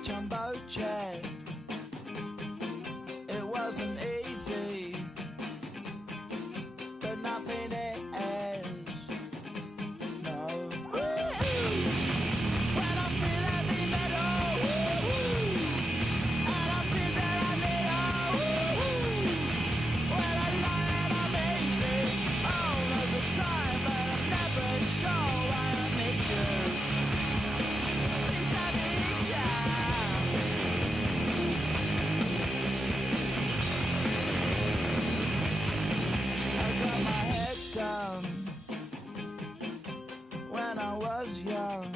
Jumbo jet. It wasn't easy, but nothing is. No. When I feel heavy metal, and I feel that I need when I lie and I'm easy all of the time, but I'm never sure why I need you. Things I need you. Down when I was young.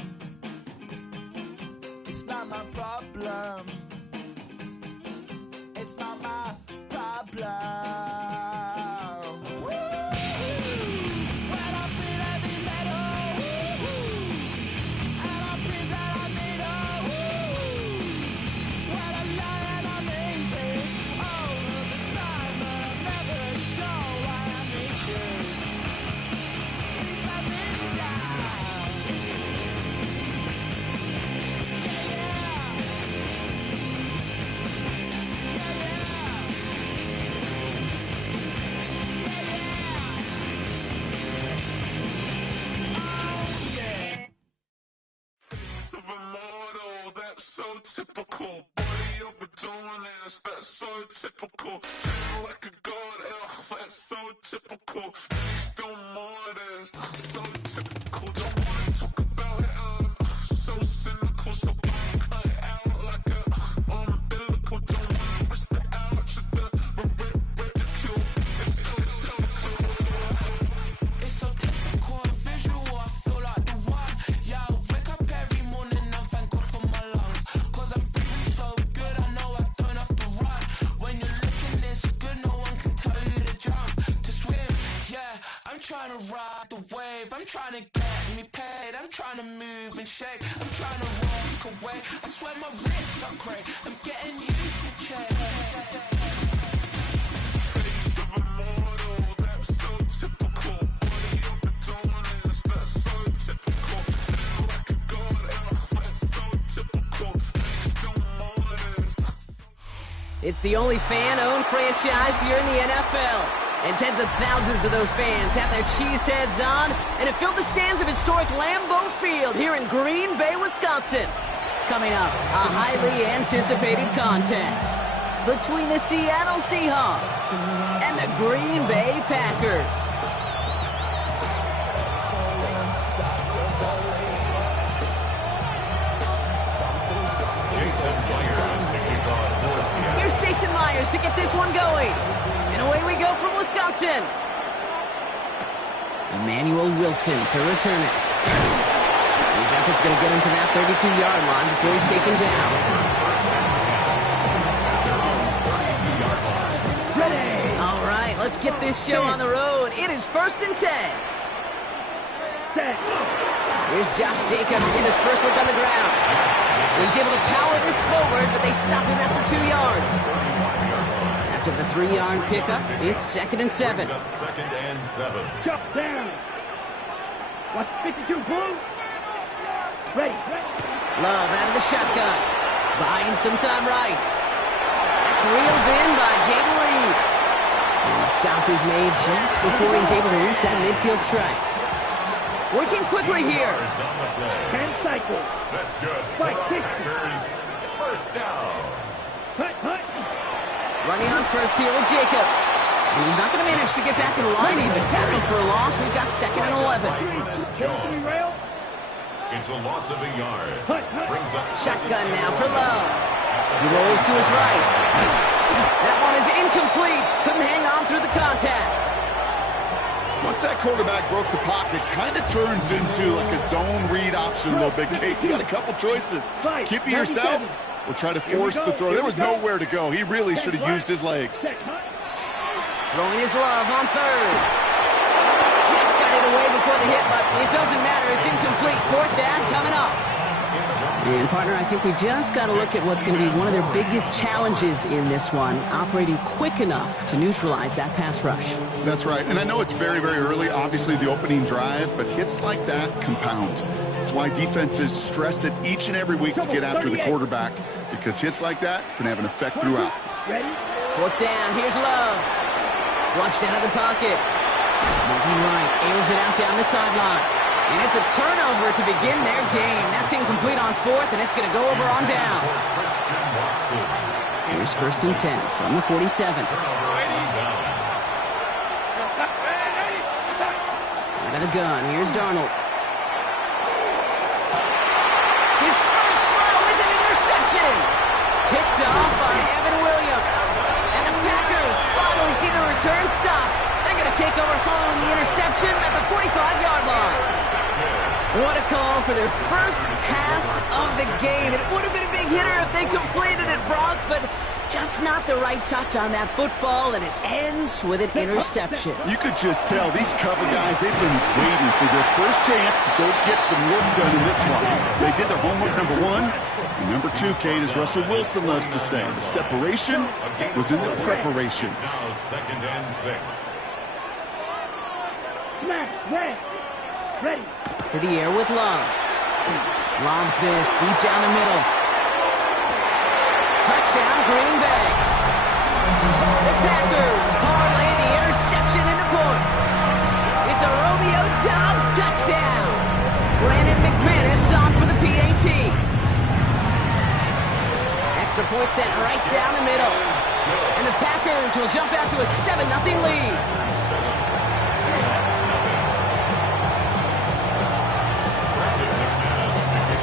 It's not my problem. It's not my problem. When I feel heavy metal, and I feel that I need when I lie and I'm easy all of the time, but I'm never sure why I need you. Typical body of a dominance, that's so typical. Tail like a god, that's so typical. Still modest, so typical. Don't wanna talk about it, so cynical. So cut it out like a umbilical. Don't wanna risk the ouch of the ridicule. It's so typical and visual. I feel like the one. Yeah, I wake up every morning and thank God for my lungs. I'm breathing so good, I know I don't have to run. When you're looking this good, no one can tell you to jump, to swim. Yeah, I'm trying to ride the wave. I'm trying to get me paid. I'm trying to move and shake. I'm trying to walk away. I swear my wrists are great. I'm getting used to change. Face of a mortal, that's so typical. Body of the dominance, that's so typical. Tail like a god, that's so typical. It's the only fan-owned franchise here in the NFL. And tens of thousands of those fans have their cheeseheads on and have filled the stands of historic Lambeau Field here in Green Bay, Wisconsin. Coming up, a highly anticipated contest between the Seattle Seahawks and the Green Bay Packers. Here's Jason Myers to get this one going. And away we go from Wisconsin. Emmanuel Wilson to return it. His effort's going to get him to that 32-yard line before he's taken down. Ready. All right, let's get this show on the road. It is 1st and 10. Here's Josh Jacobs in his first look on the ground. He's able to power this forward, but they stop him after 2 yards. After the 3-yard pickup, it's 2nd and 7. 2nd and 7. Jump down. Watch 52 blue. Ready. Love out of the shotgun. Buying some time right. That's reeled in by Jaden Reed. And the stop is made just before he's able to reach that midfield strike. Working quickly here. 10 cycles. That's good. Fight, Packers. First down. Hut. Running on first here with Jacobs. And he's not going to manage to get back to the line even. Tackled for a loss. We've got 2nd and 11. It's a loss of a yard. Brings up Shotgun now for Love. He rolls to his right. That one is incomplete. Couldn't hang on through the contact. Once that quarterback broke the pocket, kind of turns into like a zone read option a little bit. Kate, you got a couple choices. Keep it yourself or try to force the throw. There was nowhere to go. He really should have used his legs. Throwing his Love on 3rd. Just got it away before the hit, but it doesn't matter. It's incomplete. Fourth down coming up. And, partner, I think we just got to look at what's going to be one of their biggest challenges in this one, operating quick enough to neutralize that pass rush. That's right, and I know it's very, very early, obviously the opening drive, but hits like that compound. That's why defenses stress it each and every week to get after the quarterback, because hits like that can have an effect throughout. Fourth down, here's Love. Flushed out of the pocket. Moving right, airs it out down the sideline. And it's a turnover to begin their game. That's incomplete on fourth, and it's going to go over on downs. Here's 1st and 10 from the 47. Out of the gun, here's Darnold. His first throw is an interception. Picked off by Evan Williams. And the Packers finally see the return stopped. They're going to take over following the interception at the 45-yard line. What a call for their first pass of the game. It would have been a big hitter if they completed it, Brock, but just not the right touch on that football, and it ends with an interception. You could just tell these cover guys, they've been waiting for their first chance to go get some work done in this one. They did their homework, number one. And number two, Kate, as Russell Wilson loves to say, the separation was in the preparation. Now 2nd and 6. Ready. To the air with Love. Lobs this deep down the middle. Touchdown, Green Bay. The Packers parlay the interception into points. It's a Romeo Doubs touchdown. Brandon McManus on for the PAT. Extra point sent right down the middle. And the Packers will jump out to a 7-0 lead.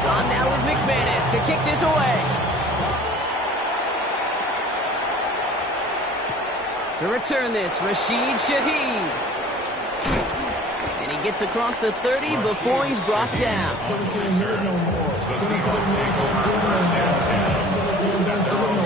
On now is McManus to kick this away. To return this, Rashid Shaheed. And he gets across the 30 before he's brought down. So Seahawks take over 1st and 10. They're on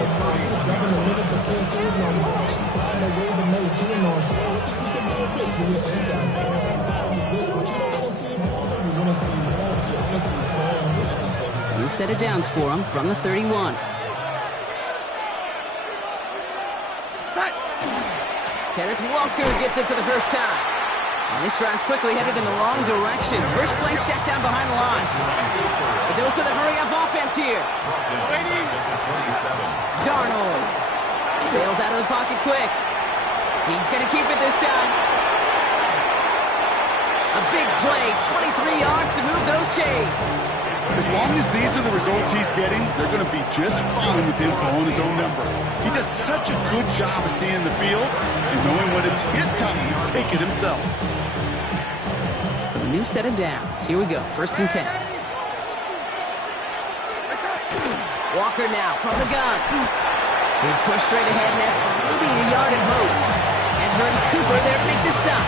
New set of downs for him from the 31. Kenneth Walker gets it for the first time. And this drive's quickly headed in the wrong direction. First play set down behind the line. A dose of the hurry-up offense here. Darnold bails out of the pocket quick. He's going to keep it this time. A big play, 23 yards to move those chains. As long as these are the results he's getting, they're going to be just fine with him calling his own number. He does such a good job of seeing the field and knowing when it's his time to take it himself. So a new set of downs. Here we go, 1st and 10. Walker now from the gun. He's pushed straight ahead, and that's maybe a yard at most. And Jordan Cooper there to make the stop.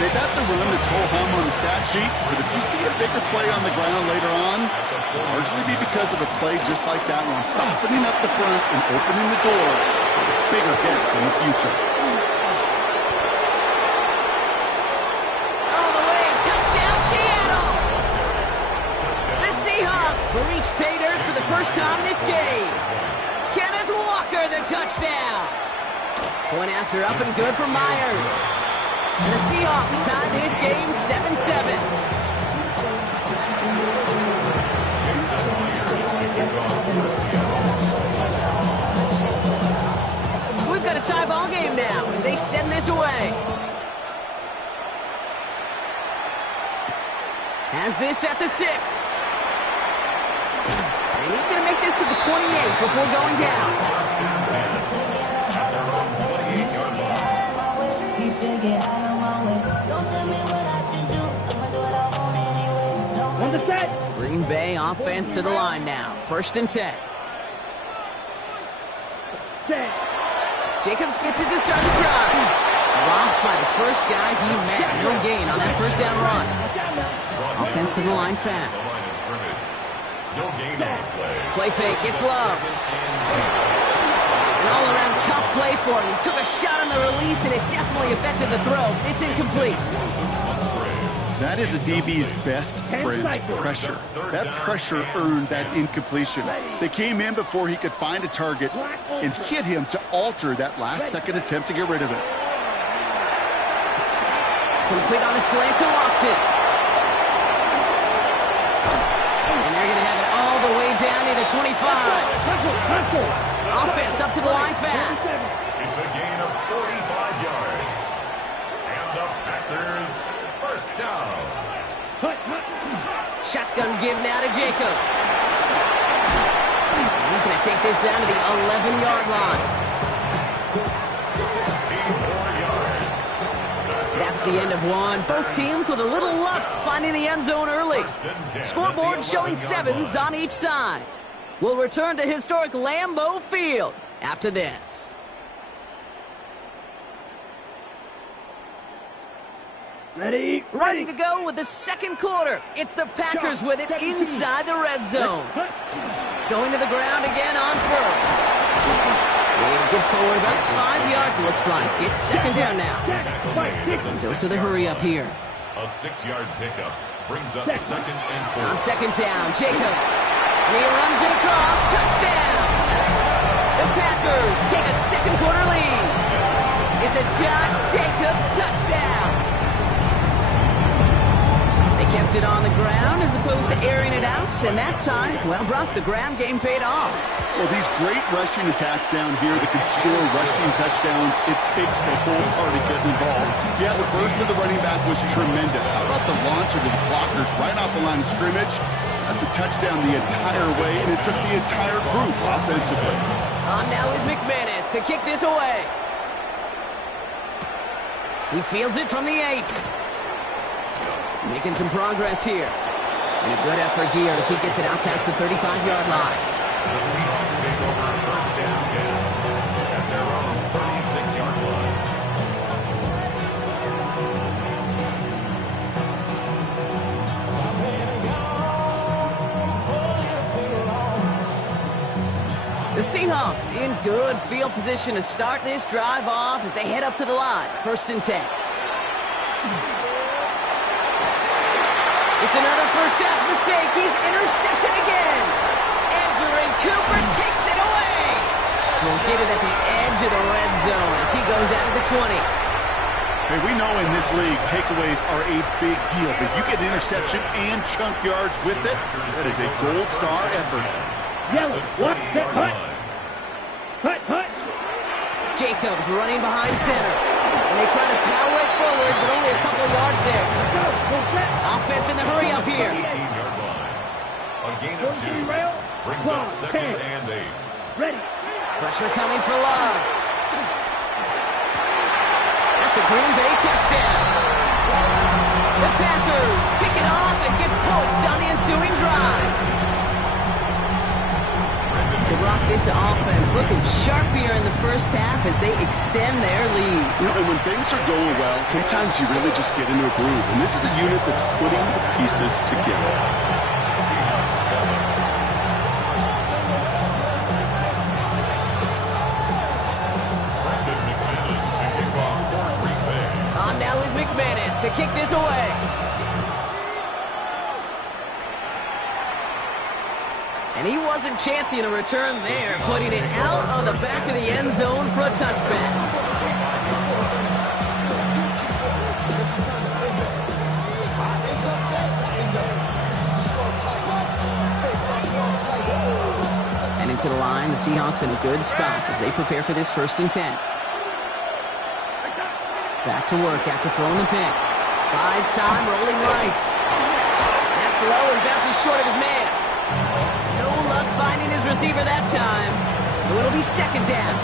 That's a run that's ho-hum on the stat sheet, but if you see a bigger play on the ground later on, it'll largely be because of a play just like that one, softening up the front and opening the door for a bigger hit in the future. All the way, touchdown Seattle! The Seahawks reach pay dirt for the first time this game. Kenneth Walker, the touchdown. Point after up and good for Myers. And the Seahawks tied this game 7-7. We've got a tie ball game now as they send this away. Has this at the 6. And he's going to make this to the 28 before going down. On the set. Green Bay offense to the line now. 1st and 10. Set. Jacobs gets it to start the drive. Robbed by the first guy he met. No gain on that first down run. Offense to the line fast. No gain on the play. Play fake. It's Love. An all-around tough play for him. He took a shot on the release, and it definitely affected the throw. It's incomplete. That is a DB's best friend, pressure. That pressure earned that incompletion. They came in before he could find a target and hit him to alter that last-second attempt to get rid of it. Complete on a slant to Watson. And they're going to have it all the way down near the 25. Offense up to the line fast. It's a gain of 45 yards. And the Packers first down. Shotgun give now to Jacobs. He's going to take this down to the 11-yard line. 16 more yards. That's the end of one. Both teams with a little luck finding the end zone early. Scoreboard showing 7s on each side. We'll return to historic Lambeau Field after this. Ready to go with the second quarter. It's the Packers with it inside the red zone. Going to the ground again on first. Good forward, about 5 yards, looks like. It's second down now. Dose of the hurry up here. A 6-yard pickup brings up second and 4. On second down, Jacobs. And he runs it across. Touchdown! The Packers take a second quarter lead. It's a Josh Jacobs touchdown. Kept it on the ground as opposed to airing it out, and that time, well, Brock, the ground game paid off. Well, these great rushing attacks down here that can score rushing touchdowns, it takes the whole party getting involved. Yeah, the burst of the running back was tremendous. How about the launch of his blockers right off the line of scrimmage? That's a touchdown the entire way, and it took the entire group offensively. On now is McManus to kick this away. He fields it from the 8. Making some progress here. And a good effort here as he gets it out past the 35-yard line. The Seahawks take over first down 10 at their own 36-yard line. The Seahawks in good field position to start this drive off as they head up to the line. First and 10. It's another first half mistake. He's intercepted again. Andrew Cooper takes it away. Will get it at the edge of the red zone as he goes out of the 20. Hey, we know in this league, takeaways are a big deal, but you get interception and chunk yards with it. That is a gold star effort. Yellow, what? Hut. Hut. Jacobs running behind center. And they try to power it forward, but only a couple yards there. Offense in the hurry up here. 18-yard line. A gain of 2 brings up second and 8. Ready. Pressure coming for Love. That's a Green Bay touchdown. The Packers pick it off and get points on the ensuing drive. To rock this offense looking sharp here in the first half as they extend their lead. You know, and when things are going well, sometimes you really just get into a groove. And this is a unit that's putting the pieces together. On now is McManus to kick this away. And he wasn't chancing a return there, putting it out on the back of the end zone for a touchback. And into the line, the Seahawks in a good spot as they prepare for this first and 10. Back to work after throwing the pick. Buys time, rolling right. That's low and bounces short of his man. No luck finding his receiver that time. So it'll be second down.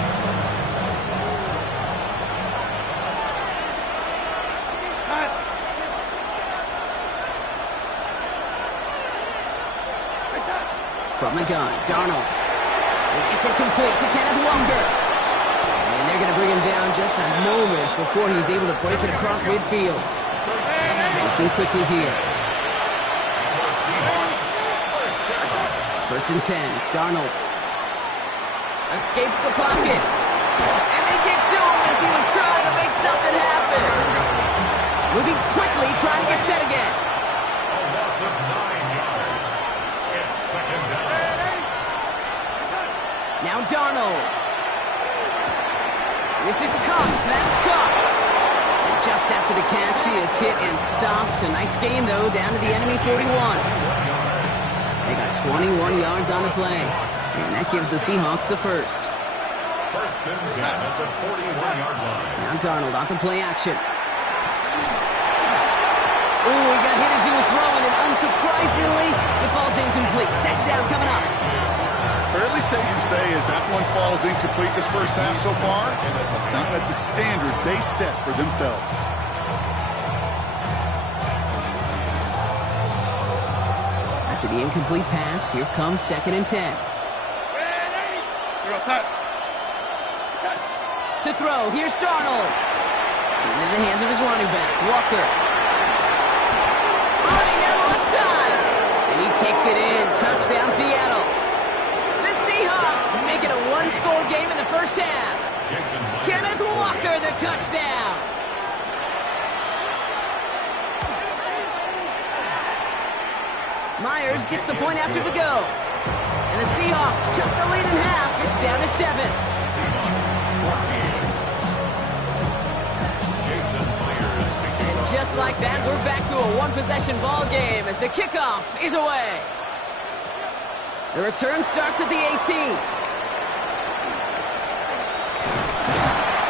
From the gun, Darnold. It's incomplete to Kenneth Walker. And they're going to bring him down just a moment before he's able to break it across midfield. Looking quickly here. First and 10, Darnold. Escapes the pocket. And they get to him as he was trying to make something happen. Moving quickly, trying to get set again. A loss of 9 yards. It's second down. Now Darnold. This is Cox. That's Cox. Just after the catch, he is hit and stopped. A nice gain, though, down to the enemy 41. They got 21 yards on the play. And that gives the Seahawks the first. First and 10 at the 41-yard line. Now Darnold on the play action. Ooh, he got hit as he was throwing, and unsurprisingly, it falls incomplete. Second down coming up. Fairly safe to say as that one falls incomplete this first half so far. It's not at the standard they set for themselves. After the incomplete pass, here comes second and 10. To throw, here's Darnold. Into the hands of his running back, Walker. Running down the left side. And he takes it in. Touchdown, Seattle. The Seahawks make it a one-score game in the first half. Kenneth Walker, the touchdown. Myers gets the point after to go. And the Seahawks cut the lead in half. It's down to 7. Seahawks 14. Jason Myers kicking off. Just like that, we're back to a one-possession ball game as the kickoff is away. The return starts at the 18.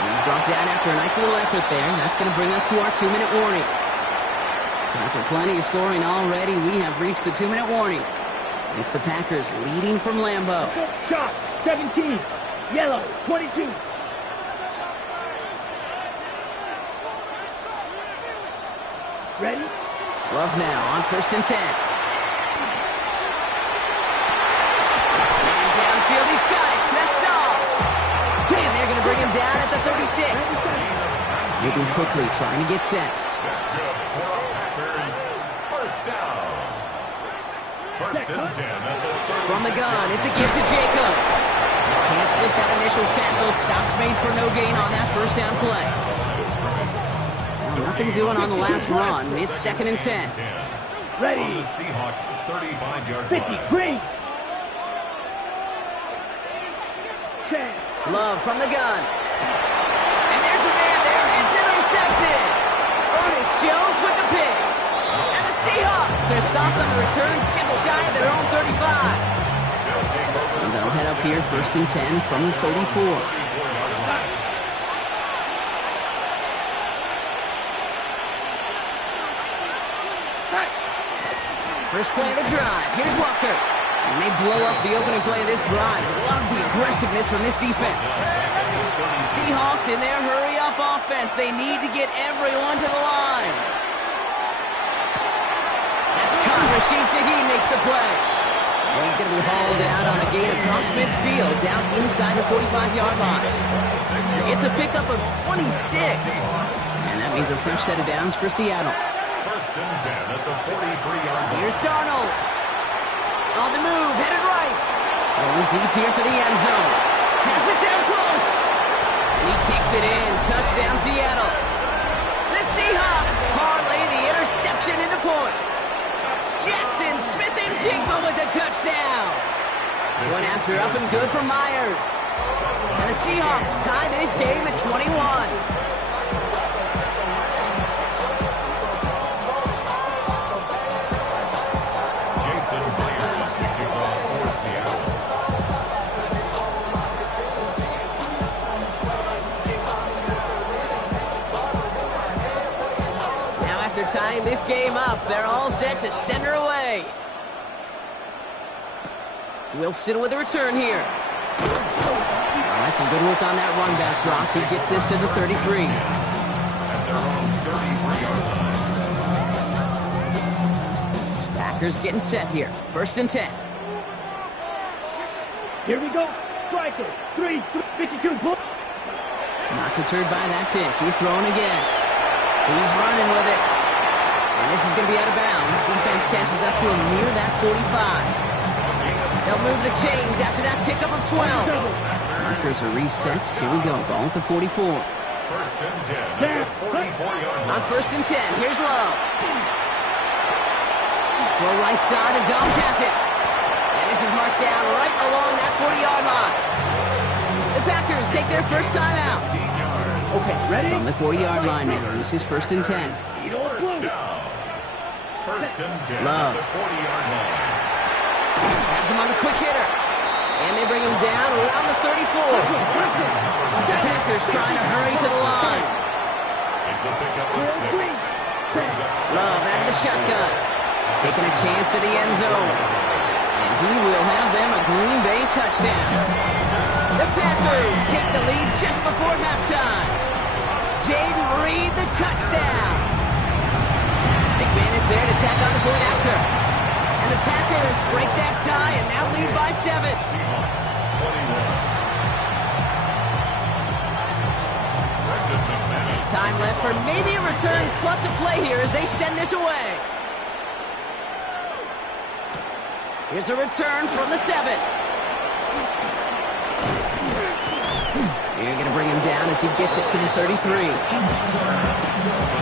He's brought down after a nice little effort there. That's going to bring us to our 2-minute warning. So after plenty of scoring already, we have reached the 2-minute warning. It's the Packers leading from Lambeau. Shot, 17. Yellow, 22. Ready? Love now on first and 10. And downfield, he's got it. That's Dobbs. And they're going to bring him down at the 36. Moving quickly, trying to get set. That's good for our Packers. First down. First and 10 at the 36. From the gun, it's a give to Jacobs. Can't slip that initial tackle. Stops made for no gain on that first down play. Well, nothing doing on the last run. It's second and 10. Ready. On the Seahawks 35-yard 50, line. green. 10. Love from the gun. And there's a man there. It's intercepted. Ernest Jones with the pick. And the Seahawks are stopped on the return just shy of their own 35. So they'll head up here first and 10 from the 34. First play of the drive. Here's Walker. And they blow up the opening play of this drive. Love the aggressiveness from this defense. Seahawks in their hurry-up offense. They need to get everyone to the line. That's caught. Rashid Shaheed makes the play. And he's going to be hauled out on a gain across midfield, down inside the 45-yard line. It's a pickup of 26. And that means a fresh set of downs for Seattle. First and 10 at the 43-yard line. Here's Darnold. On the move, headed right. Going deep here for the end zone. Has it down close. And he takes it in. Touchdown, Seattle. The Seahawks parlay the interception into points. Jackson Smith and Jigba with the touchdown. One after up and good for Myers. And the Seahawks tie this game at 21. After tying this game up, they're all set to send her away. Wilson with a return here. Well, that's some good work on that run back, Brock. He gets this to the 33. At their own 33-yard line. Packers getting set here. First and 10. Here we go. Striker. 3, 52. Not deterred by that pick. He's throwing again. He's running with it. And this is going to be out of bounds. Defense catches up to him near that 45. They'll move the chains after that pickup of 12. Markers are reset. Here we go. Ball at the 44. First and 10 at the 44-yard line. On first and 10, here's Love. Throw right side, and Dobbs has it. And this is marked down right along that 40-yard line. The Packers take their first time out. Okay, ready? From the 40-yard line now. This is first and 10. First down. First and 10 Love. at the 40-yard line. Has him on the quick hitter. And they bring him down around the 34. The Packers trying to hurry to the line. It's a pickup of 6. Love out of the shotgun. Taking a chance to the end zone. And he will have them a Green Bay touchdown. The Packers take the lead just before halftime. Jaden Reed, the touchdown. McMahon is there to tack on the point after. And the Packers break that tie and now lead by 7. Seahawks 21. Brendan McManus. Time left for maybe a return plus a play here as they send this away. Here's a return from the 7. You're going to bring him down as he gets it to the 33. The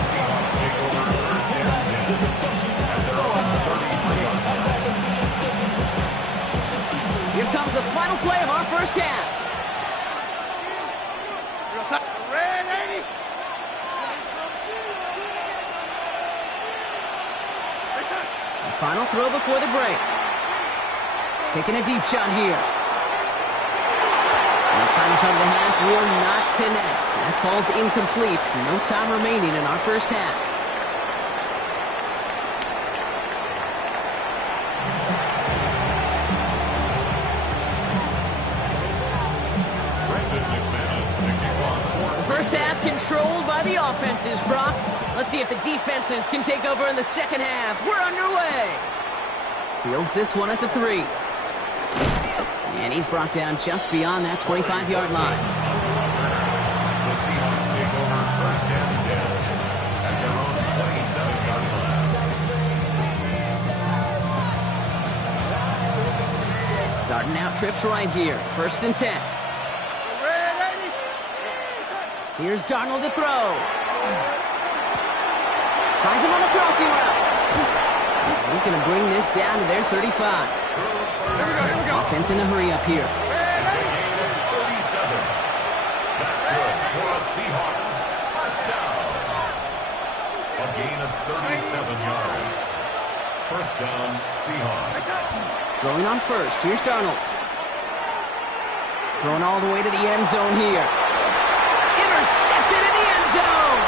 Seahawks take over first and 10 at their own 33-yard line. Here comes the final play of our first half. The final throw before the break. Taking a deep shot here. And this final shot of the half will not connect. That falls incomplete. No time remaining in our first half. Brendan McManus taking on The first half controlled by the offenses, Brock. Let's see if the defenses can take over in the second half. We're underway. Fields this one at the 3. And he's brought down just beyond that 25-yard line. The Seahawks take over first and 10 at their own 27-yard line. Starting out trips right here. First and 10. Here's Darnold to throw. Finds him on the crossing route. And he's going to bring this down to their 35. Offense in a hurry up here. It's a gain of 37. That's good for the Seahawks. First down. A gain of 37 yards. First down, Seahawks. Throwing on first. Here's Darnold. Throwing all the way to the end zone here. Intercepted in the end zone.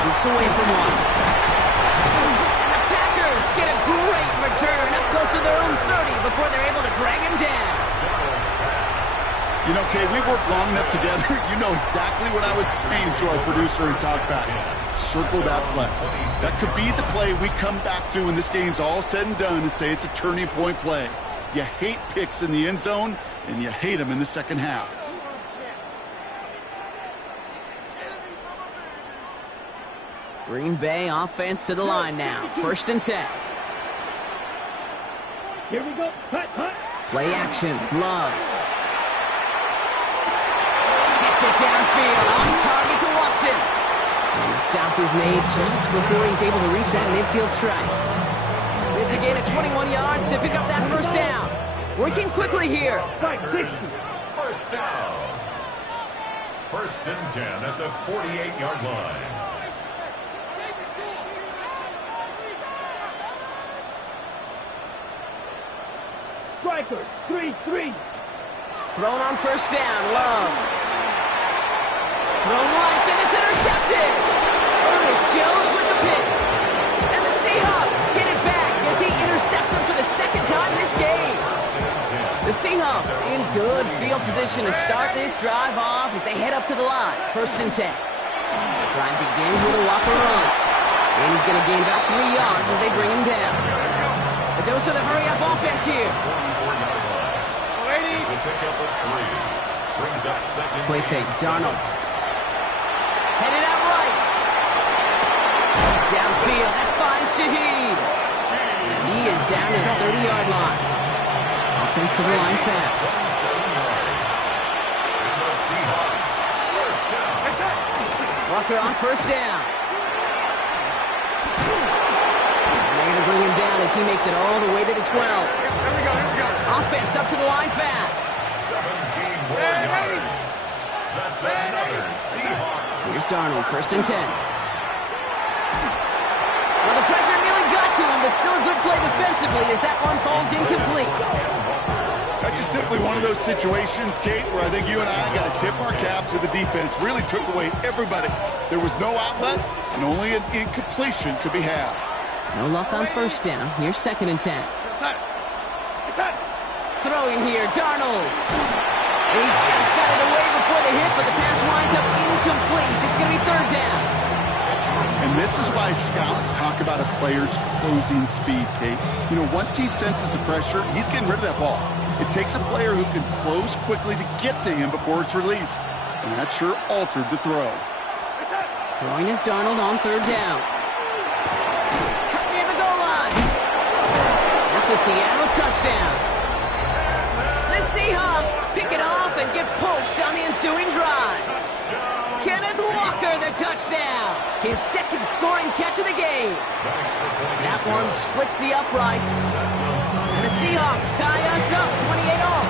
Jukes away from one. And the Packers get a great return up close to their own 30 before they're able to drag him down. You know, Kay, we worked long enough together. You know exactly what I was saying to our producer and talkback. Circle that play. That could be the play we come back to when this game's all said and done and say it's a turning point play. You hate picks in the end zone, and you hate them in the second half. Green Bay offense to the line now. First and 10. Here we go. Hut, hut. Play action. Love. Gets it downfield. On target to Watson. And the stop is made just before he's able to reach that midfield strike. It's a gain of 21 yards to pick up that first down. Working quickly here. First down. First and 10 at the 48-yard line. Striker, 3-3. Thrown on first down. Love. Thrown right, and it's intercepted. Ernest Jones with the pick. And the Seahawks get it back as he intercepts him for the second time this game. The Seahawks in good field position to start this drive off as they head up to the line. First and 10. Drive begins with a whopper run. And he's going to gain about 3 yards as they bring him down. The dose of the hurry-up offense here. It's a pickup of 3. Brings up second. Play fake. Darnold. Headed out right. Downfield. That finds Shaheed. He is down to the 30-yard line. Offensive line fast. 27 yards. And the Seahawks, first down. Walker on first down. And they're going to bring him down as he makes it all the way to the 12. Offense up to the line fast. 17 more yards. That's another Seahawks. Here's Darnold, first and 10. Well, the pressure nearly got to him, but still a good play defensively as that one falls incomplete. That's just simply one of those situations, Kate, where I think you and I got to tip our cap to the defense. Really took away everybody. There was no outlet, and only an incompletion could be had. No luck on first down. Here's second and 10. Throwing here, Darnold. He just got it away before the hit, but the pass winds up incomplete. It's going to be third down. And this is why scouts talk about a player's closing speed, Kate. You know, once he senses the pressure, he's getting rid of that ball. It takes a player who can close quickly to get to him before it's released. And that sure altered the throw. Throwing is Darnold on third down. Cut near the goal line. That's a Seattle touchdown. The Seahawks pick it off and get points on the ensuing drive. Kenneth Walker, the touchdown. His second scoring catch of the game. That one splits the uprights. And the Seahawks tie us up 28-all.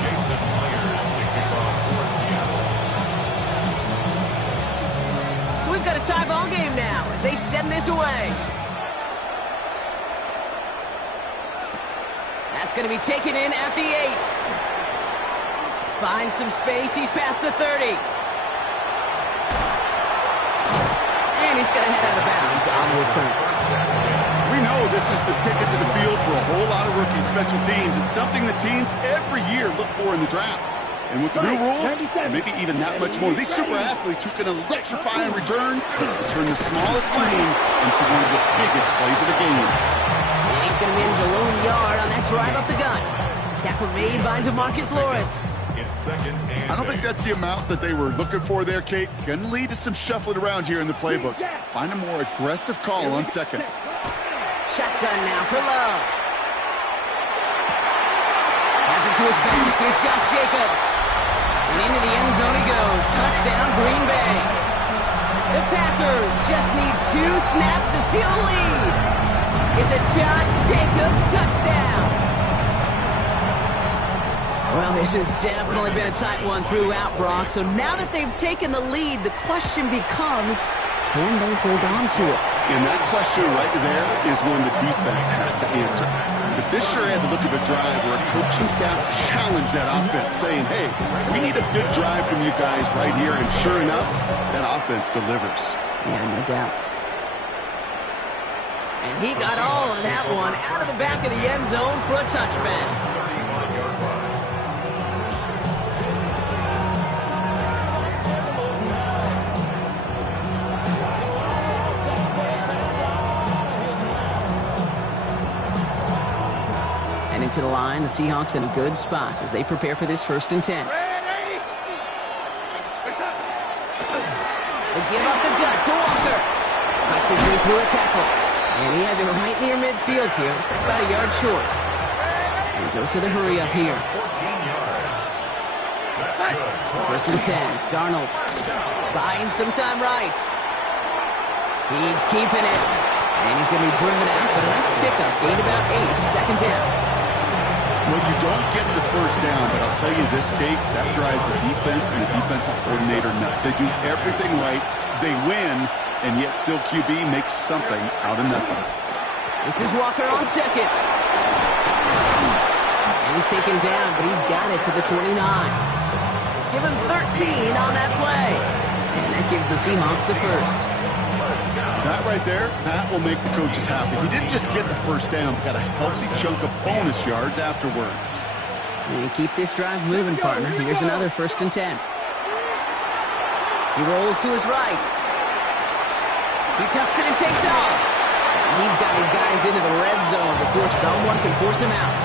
Jason Myers to kick off for Seattle. So we've got a tie ball game now as they send this away. That's going to be taken in at the 8. Finds some space. He's past the 30. And he's going to head out of bounds on the return. We know this is the ticket to the field for a whole lot of rookie special teams. It's something that teams every year look for in the draft. And with the new rules, maybe even that much more, these super athletes who can electrify in returns and turn the smallest lane into one of the biggest plays of the game. And he's going to manage a lone yard on that drive up the gut. Tackle made by DeMarcus Lawrence. It's second and I don't think that's the amount that they were looking for there, Kate. Going to lead to some shuffling around here in the playbook. Find a more aggressive call on second. Shotgun now for Love. Has it to his back. Here's Josh Jacobs. And into the end zone he goes. Touchdown, Green Bay. The Packers just need 2 snaps to steal the lead. It's a Josh Jacobs touchdown. Well, this has definitely been a tight one throughout, Brock. So now that they've taken the lead, the question becomes, can they hold on to it? And that question right there is one the defense has to answer. But this sure had the look of a drive where a coaching staff challenged that offense, saying, hey, we need a big drive from you guys right here. And sure enough, that offense delivers. Yeah, no doubt. And he got all of that one out of the back of the end zone for a touchback. 31-yard run. And into the line, the Seahawks in a good spot as they prepare for this first and 10. They give up the gut to Walker. Cuts his way through a tackle. And he has it right near midfield here. It's like about a yard short. And goes to the hurry up here. 14 yards. That's good. First and 10. Darnold buying some time right. He's keeping it. And he's going to be driven out, but a nice pickup. Gained about 8. Second down. Well, you don't get the first down, but I'll tell you this, Kate, that drives the defense and the defensive coordinator nuts. They do everything right. They win, and yet still QB makes something out of nothing. This is Walker on second. And he's taken down, but he's got it to the 29. Give him 13 on that play. And that gives the Seahawks the first. That right there, that will make the coaches happy. He didn't just get the first down, but got a healthy chunk of bonus yards afterwards. And keep this drive moving, partner. Here's another first and 10. He rolls to his right. He tucks it and takes off. And he's got his guys into the red zone before someone can force him out.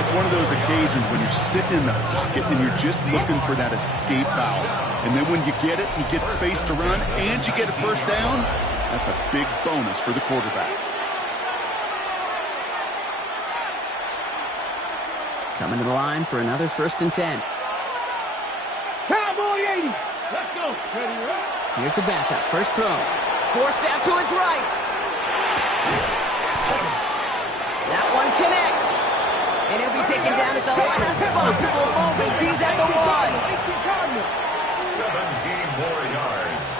A It's one of those occasions when you're sitting in the pocket and you're just looking for that escape valve. And then when you get it, you get space to run, and you get a first down, that's a big bonus for the quarterback. Coming to the line for another 1st and 10. Cowboy 80. Let's go. Ready, right? Here's the backup. First throw. Forced out to his right. That one connects. And he'll be taken down at the last possible moment. He's at the 1. 17 more yards.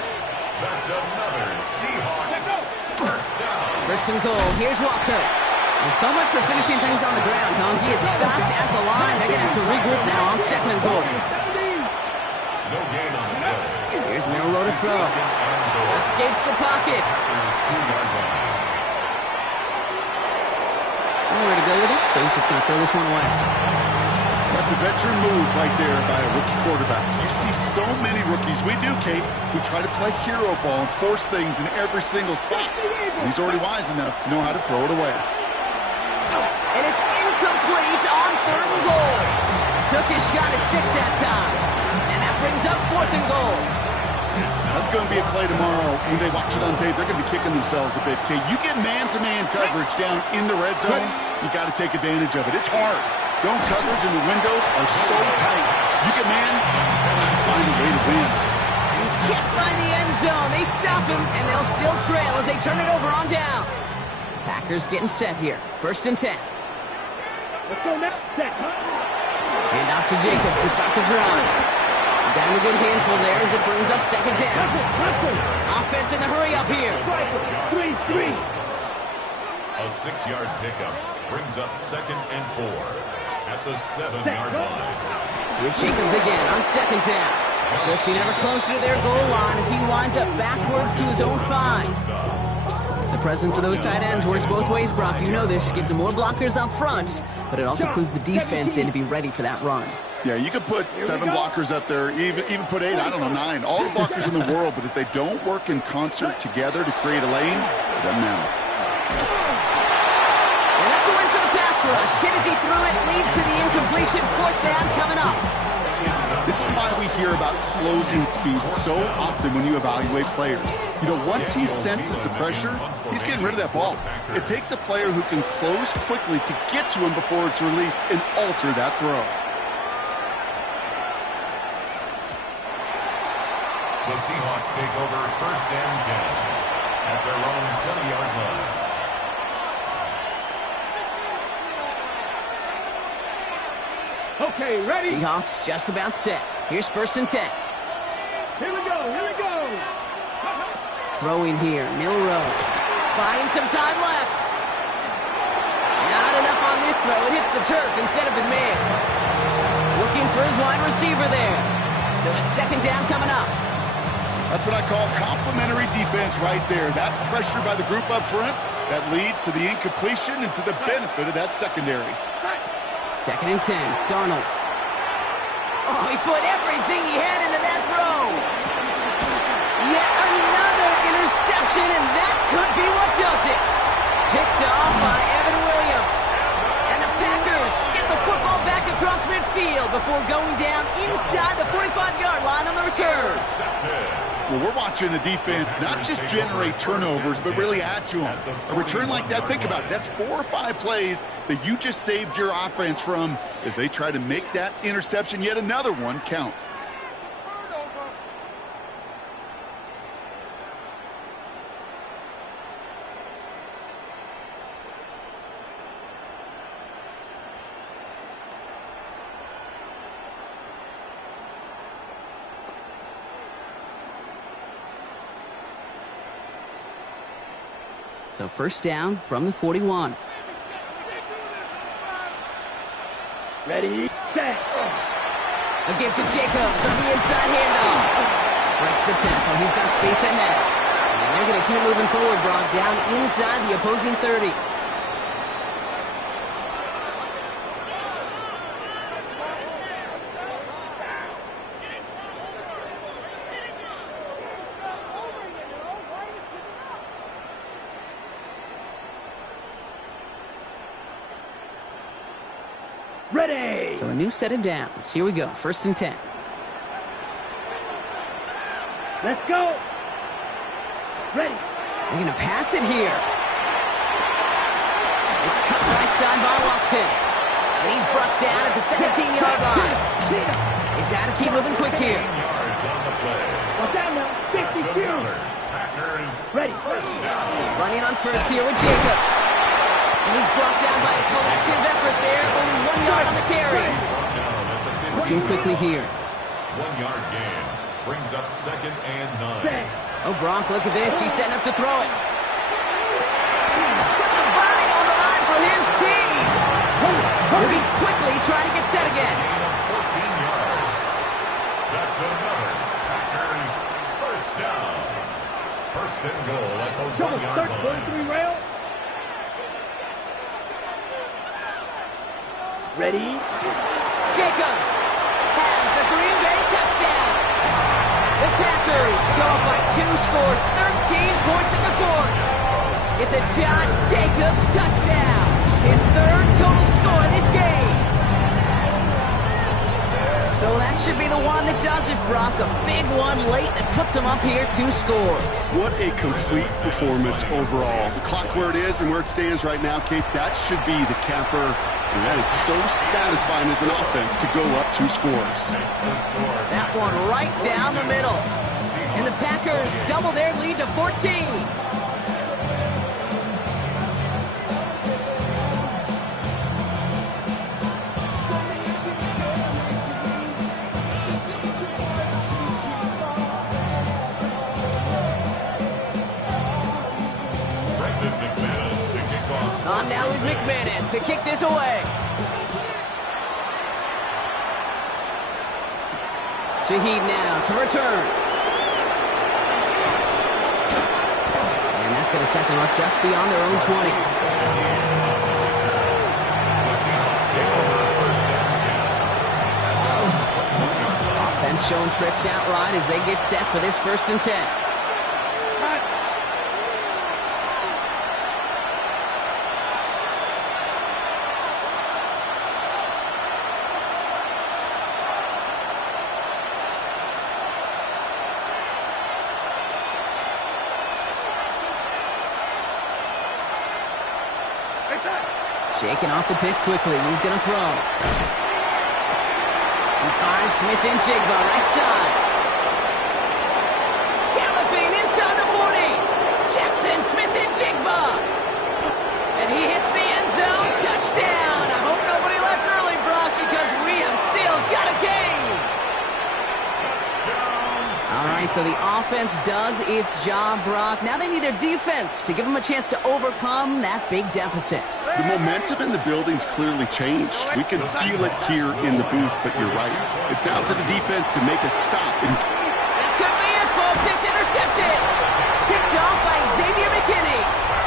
That's another Seahawks first down. First and goal. Here's Walker. Well, so much for finishing things on the ground, huh? He is stopped at the line. They're going to have to regroup now on 2nd and goal. No gain on the play. Here's Milrow to throw. Escapes the pocket. Nowhere to go with it, so he's just going to throw this one away. That's a veteran move right there by a rookie quarterback. You see so many rookies, we do, Kate, who try to play hero ball and force things in every single spot. He's already wise enough to know how to throw it away. And it's incomplete on 3rd and goal. Took his shot at 6 that time. And that brings up 4th and goal. That's going to be a play tomorrow. When they watch it on tape, they're going to be kicking themselves a bit. Kate, you get man-to-man coverage down in the red zone, you got to take advantage of it. It's hard. Zone coverage and the windows are so tight. You get man, find a way to win. Can't find the end zone. They stop him, and they'll still trail as they turn it over on downs. Packers getting set here. 1st and 10. Let's go now. Set, huh? Hand off to Jacobs to start the drive. Got a good handful there as it brings up 2nd down. Offense in the hurry up here. 3-3. A 6-yard pickup brings up 2nd and 4 at the 7-yard line. Here's Jacobs again on 2nd down. Drifting ever closer to their goal line as he winds up backwards to his own 5. The presence of those tight ends works both ways, Brock. You know this. Gives them more blockers up front, but it also clues the defense in to be ready for that run. Yeah, you could put 7 blockers up there, even put 8, I don't know, 9. All the blockers in the world, but if they don't work in concert together to create a lane, it doesn't matter. And that's a win for the pass rush. Hit as he threw it, leads to the incompletion. 4th down coming up. This is why we hear about closing speed so often when you evaluate players. You know, once he senses the pressure, he's getting rid of that ball. It takes a player who can close quickly to get to him before it's released and alter that throw. The Seahawks take over 1st and 10 at their own 20-yard line. Okay, ready? Seahawks just about set. Here's 1st and 10. Here we go, here we go. Throwing here, Milrow. Buying some time left. Not enough on this throw. It hits the turf instead of his man. Looking for his wide receiver there. So it's 2nd down coming up. That's what I call complimentary defense right there. That pressure by the group up front, that leads to the incompletion and to the benefit of that secondary. 2nd and 10, Darnold. Oh, he put everything he had into that throw. Yet another interception, and that could be what does it. Picked off by Evan Williams. And the Packers get the football back across midfield before going down inside the 45-yard line on the return. Well, we're watching the defense not just generate turnovers, but really add to them. A return like that, think about it. That's 4 or 5 plays that you just saved your offense from as they try to make that interception, yet another one, count. So 1st down from the 41. Ready, set. A give to Jacobs on the inside handoff. Breaks the tackle. He's got space ahead. And they're going to keep moving forward, Brock, down inside the opposing 30. Ready. So a new set of downs. Here we go. 1st and 10. Let's go. Ready. They're going to pass it here. It's cut right side by Watson. And he's brought down at the 17-yard line. They've got to keep moving quick here. Yards on the play. Watch out now. 52. Packers. Ready. First down. Running on first here with Jacobs. And he's brought down by a collective effort there. Only 1 yard on the carry. Looking quickly here. 1 yard gain. Brings up 2nd and 9. Oh, Gronk, look at this. He's setting up to throw it. Put the body on the line for his team. Moving quickly, trying to get set again. 14 yards. That's another Packers first down. 1st and goal at the 1 yard line. rail. Ready. Jacobs has the Green Bay touchdown. The Packers go up by 2 scores, 13 points in the 4th. It's a Josh Jacobs touchdown. His 3rd total score in this game. So that should be the one that does it, Brock. A big one late that puts him up here 2 scores. What a complete performance overall. The clock where it is and where it stands right now, Kate, that should be the capper. And that is so satisfying as an offense to go up 2 scores. That one right down the middle. And the Packers double their lead to 14. On now is McManus to kick this away. Shaheed now to return. And that's going to set them up just beyond their own 20. Offense showing trips out right as they get set for this 1st and 10. Shaking off the pick quickly. He's going to throw. He finds Smith and Jigba right side. Galloping inside the 40. Jackson, Smith and Jigba. And he hits the end zone. Touchdown. I hope nobody left early, Brock, because we have still got a game. All right, so the offense does its job, Brock. Now they need their defense to give them a chance to overcome that big deficit. The momentum in the building's clearly changed. We can feel it here in the booth, but you're right. It's now to the defense to make a stop. That could be it, folks. It's intercepted. Picked off by Xavier McKinney.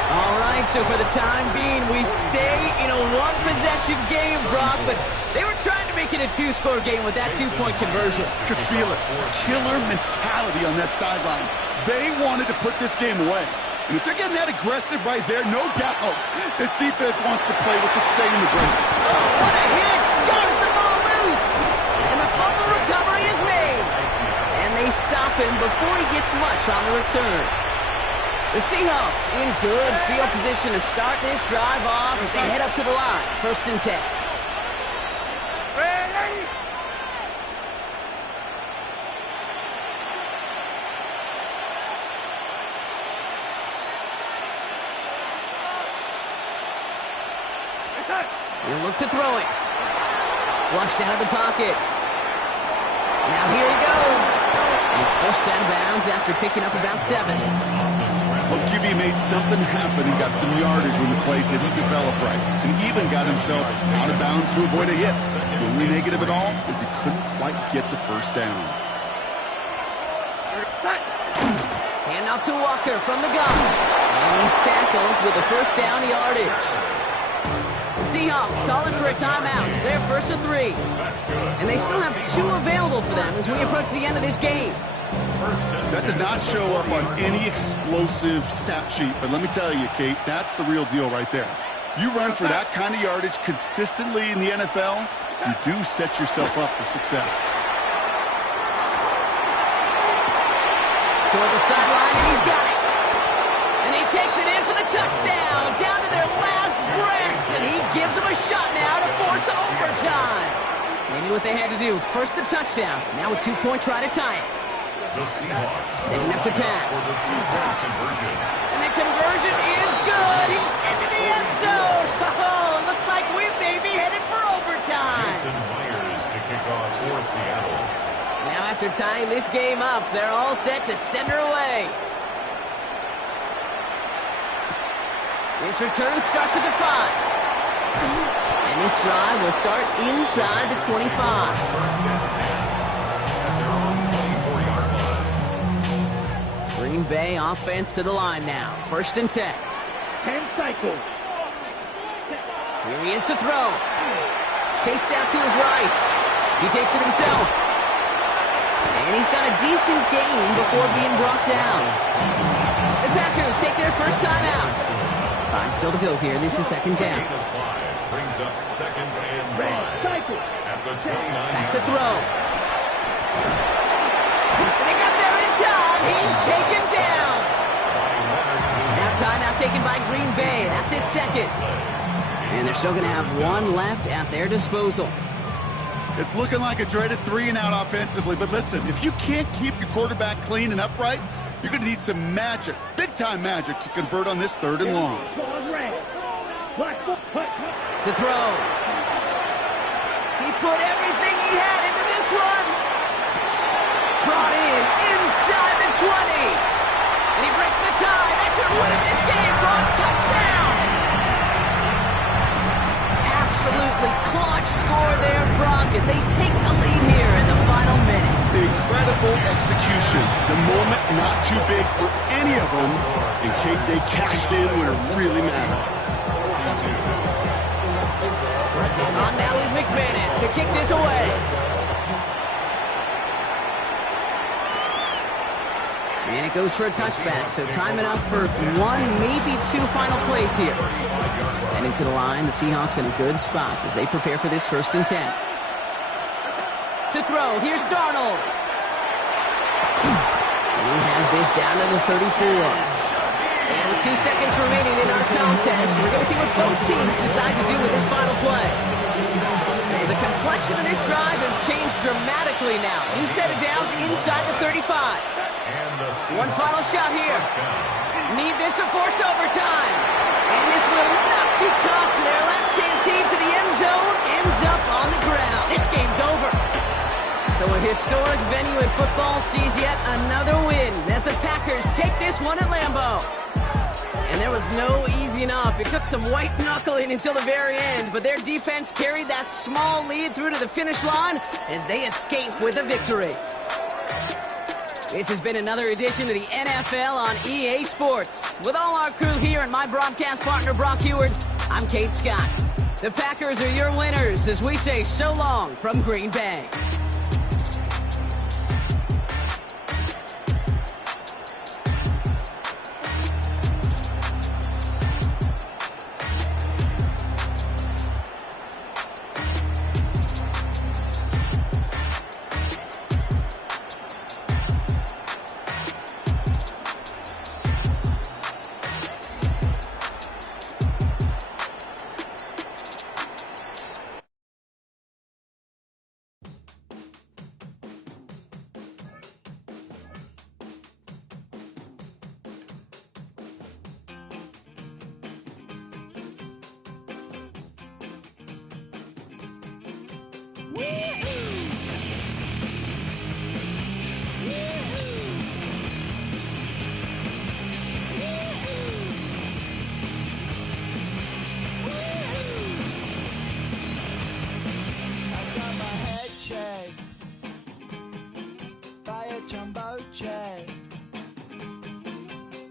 All right, so for the time being, we stay in a one-possession game, Brock, but they were trying to make it a 2-score game with that 2-point conversion. Could feel it. Killer mentality on that sideline. They wanted to put this game away. And if they're getting that aggressive right there, no doubt this defense wants to play with the same aggression. Oh, what a hit! Jars the ball loose! And the fumble recovery is made. And they stop him before he gets much on the return. The Seahawks in good field position to start this drive off as they head up to the line. 1st and 10. Ready. He'll look to throw it. Flushed out of the pocket. Now here he goes. And he's forced out of bounds after picking up about 7. Well, the QB made something happen and got some yardage when the play didn't develop right. And even got himself out of bounds to avoid a hit. The only negative at all is he couldn't quite get the 1st down. Hand off to Walker from the gun. And he's tackled with the 1st down yardage. The Seahawks calling for a timeout. They're 1st and 3. And they still have 2 available for them as we approach the end of this game. That does not show up on any explosive stat sheet, but let me tell you, Kate, that's the real deal right there. You run for that kind of yardage consistently in the NFL, you do set yourself up for success. Toward the sideline, and he's got it. And he takes it in for the touchdown. Down to their last breaths, and he gives them a shot now to force overtime. They knew what they had to do. First the touchdown. Now a 2-point try to tie it. The Seahawks setting up to pass. for the 2-point conversion. And the conversion is good. He's into the end zone. Oh, looks like we may be headed for overtime. Jason Myers to kick off for Seattle. Now after tying this game up, they're all set to send her away. This return starts at the 5. And this drive will start inside the 25. First and 10 at their own 24-yard line. Green Bay offense to the line now. First and 10. 10 cycles. Here he is to throw. Chased out to his right. He takes it himself. And he's got a decent gain before being brought down. The Packers take their first time out. 5 still to go here. This is second down. Brings up second and 5 at the 29. Back to throw. And they got there in time. He's taken down. Now timeout taken by Green Bay. That's it, second. And they're still going to have one left at their disposal. It's looking like a dreaded 3-and-out offensively, but listen, if you can't keep your quarterback clean and upright, you're going to need some magic, big-time magic, to convert on this 3rd and long. To throw. He put everything he had into this one. Brought in inside the 20. And he breaks the tie. That should win him this game. Brought touchdown. Absolutely clutch score there, Brock, as they take the lead here in the final minutes. Incredible execution. The moment not too big for any of them, and Kate, they cashed in when it really mattered. On now is McManus to kick this away. And it goes for a touchback, so time enough for 1, maybe 2 final plays here. Heading to the line, the Seahawks in a good spot as they prepare for this 1st and 10. To throw, here's Darnold. And he has this down to the 34. And with 2 seconds remaining in our contest, we're going to see what both teams decide to do with this final play. So the complexion of this drive has changed dramatically now. New set of downs inside the 35. One final shot here. Need this to force overtime. And this will not be caught. So their last chance team to the end zone ends up on the ground. This game's over. So a historic venue in football sees yet another win as the Packers take this one at Lambeau. And there was no easing up. It took some white knuckling until the very end, but their defense carried that small lead through to the finish line as they escape with a victory. This has been another edition of the NFL on EA Sports. With all our crew here and my broadcast partner, Brock Heward, I'm Kate Scott. The Packers are your winners as we say so long from Green Bay.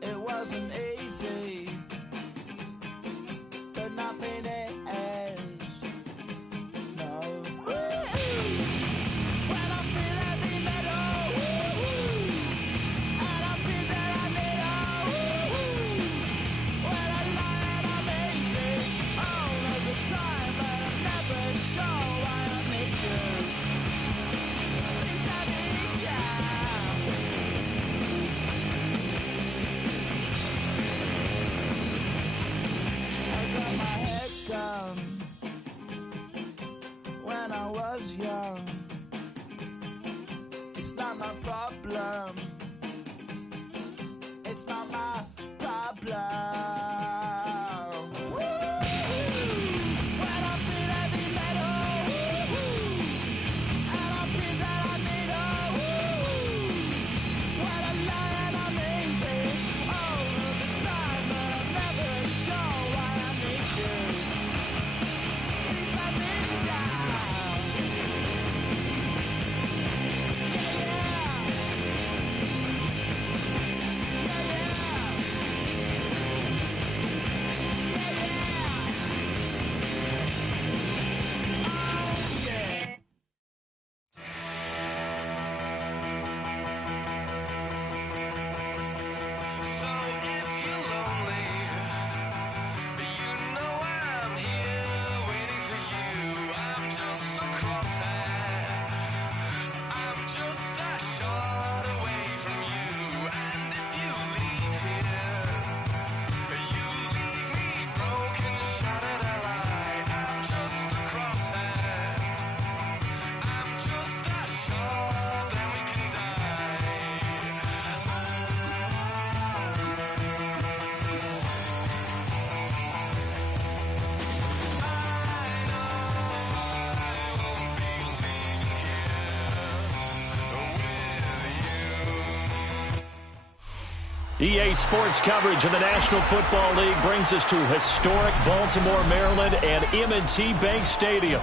It wasn't easy, but nothing is. No. EA Sports coverage of the National Football League brings us to historic Baltimore, Maryland and M&T Bank Stadium.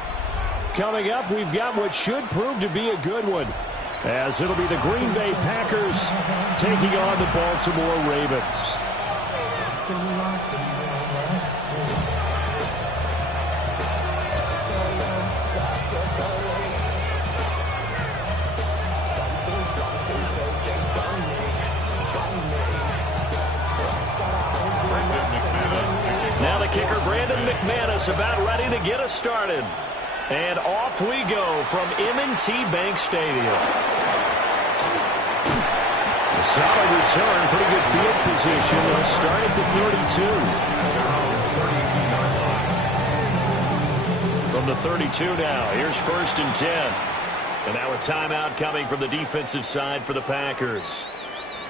Coming up, we've got what should prove to be a good one, as it'll be the Green Bay Packers taking on the Baltimore Ravens. Now the kicker, Brandon McManus, about ready to get us started. And off we go from M&T Bank Stadium. A solid return, pretty good field position. They'll start at the 32. From the 32 now, here's 1st and 10. And now a timeout coming from the defensive side for the Packers.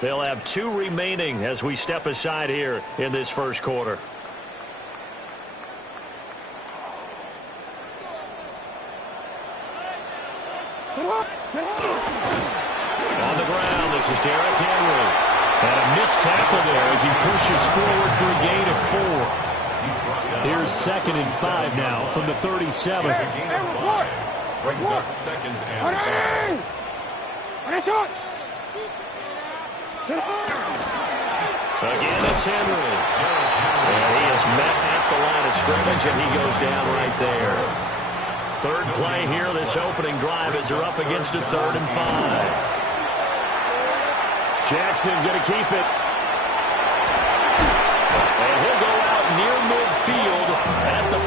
They'll have 2 remaining as we step aside here in this first quarter. On the ground, this is Derrick Henry. And a missed tackle there as he pushes forward for a gain of 4. Here's 2nd and 5 now from the 37. Brings up 2nd and 5. Again, it's Henry. And he is met at the line of scrimmage, and he goes down right there. 3rd play here, this opening drive, as they're up against a 3rd and 5. Jackson going to keep it. And he'll go out near midfield at the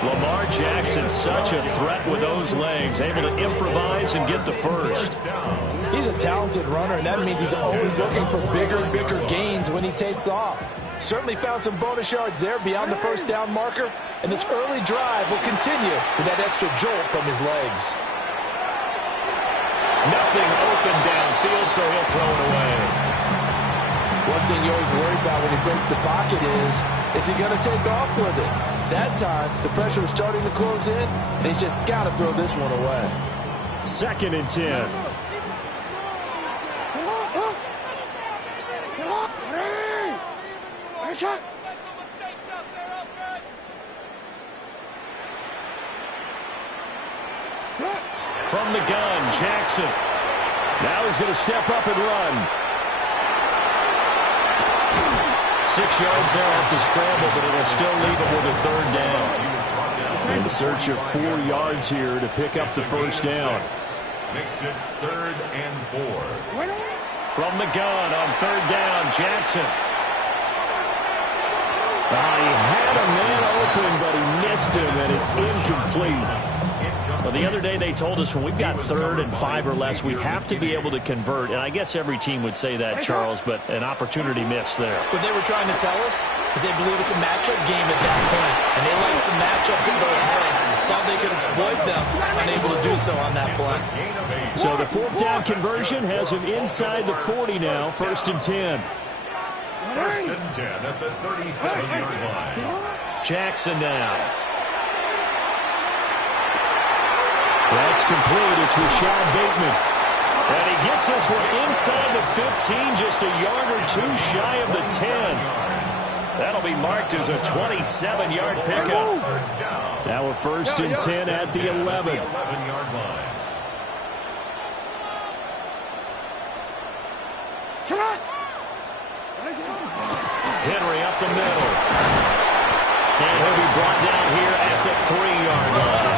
49. Lamar Jackson, such a threat with those legs, able to improvise and get the first. He's a talented runner, and that means he's always looking for bigger and bigger gains when he takes off. Certainly found some bonus yards there beyond the first down marker, and this early drive will continue with that extra jolt from his legs. Nothing open downfield, so he'll throw it away. One thing you always worry about when he breaks the pocket is he going to take off with it? That time, the pressure was starting to close in, and he's just got to throw this one away. 2nd and 10. From the gun, Jackson. Now he's going to step up and run. 6 yards there off the scramble, but it'll still leave him with a 3rd down. In search of 4 yards here to pick up the first down. Makes it 3rd and 4. From the gun on 3rd down, Jackson. He had a man open, but he missed him, and it's incomplete. Well, the other day they told us when we've got 3rd and 5 or less, we have to be able to convert. And I guess every team would say that, Charles, but an opportunity missed there. What they were trying to tell us is they believe it's a matchup game at that point. And they liked some matchups that they had. Thought they could exploit them. Unable to do so on that play. So the 4th down conversion has him inside the 40 now. 1st and 10. 1st and 10 at the 37-yard line. Jackson now. That's complete. It's Rashad Bateman. And he gets this one inside the 15, just a yard or 2 shy of the 10. That'll be marked as a 27-yard pickup. Now a 1st and 10 at the 11. 11-yard line. Henry up the middle. And he'll be brought down here at the 3-yard line.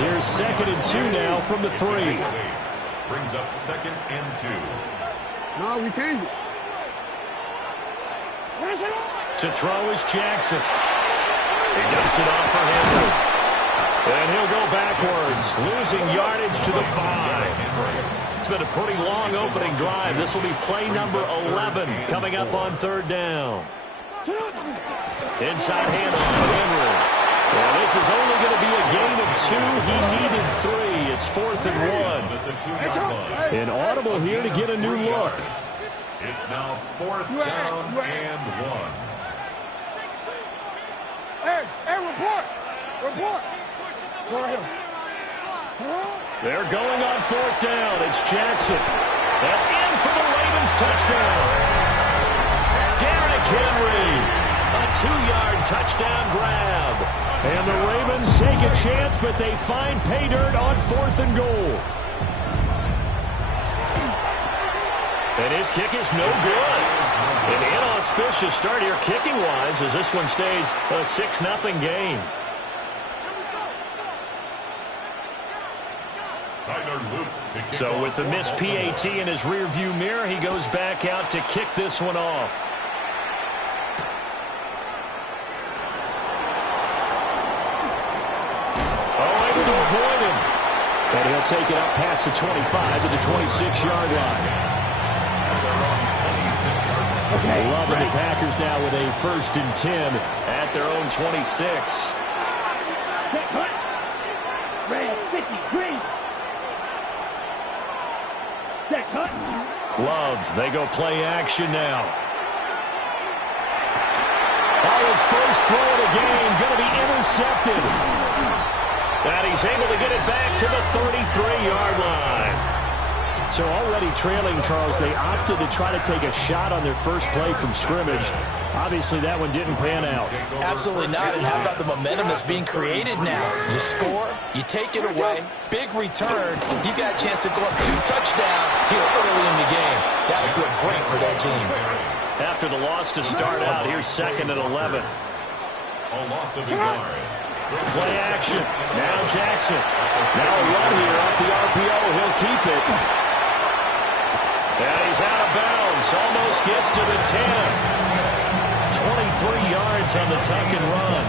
Here's 2nd and 2 now from the 3. Brings up 2nd and 2. No, we changed it. To throw is Jackson. He dumps it off for Henry. And he'll go backwards, losing yardage to the 5. It's been a pretty long opening drive. This will be play number 11 coming up on 3rd down. Inside handoff, Henry. Well, this is only going to be a gain of 2. He needed 3. It's 4th and 1. An audible here to get a new look. It's now 4th down and 1. Hey, report. They're going on 4th down. It's Jackson. And in for the Ravens touchdown. Derrick Henry. A 2-yard touchdown grab. And the Ravens take a chance, but they find pay dirt on 4th and goal. And his kick is no good. An inauspicious start here kicking-wise as this one stays a 6-0 game. So with the missed PAT in his rearview mirror, he goes back out to kick this one off. Oh, able to avoid him. And he'll take it up past the 25 to the 26-yard line. Loving the Packers now with a 1st and 10 at their own 26. Love, they go play action now. His first throw of the game going to be intercepted. And he's able to get it back to the 33-yard line. So already trailing, Charles, they opted to try to take a shot on their first play from scrimmage. Obviously, that one didn't pan out. Absolutely not. And how about the momentum that's being created now? You score, you take it away, big return. You got a chance to go up 2 touchdowns here early in the game. That would feel great for their team. After the loss to start out, here's 2nd and 11. Play action. Now Jackson. Now a run here off the RPO. He'll keep it. And he's out of bounds. Almost gets to the 10. 23 yards on the tuck and run.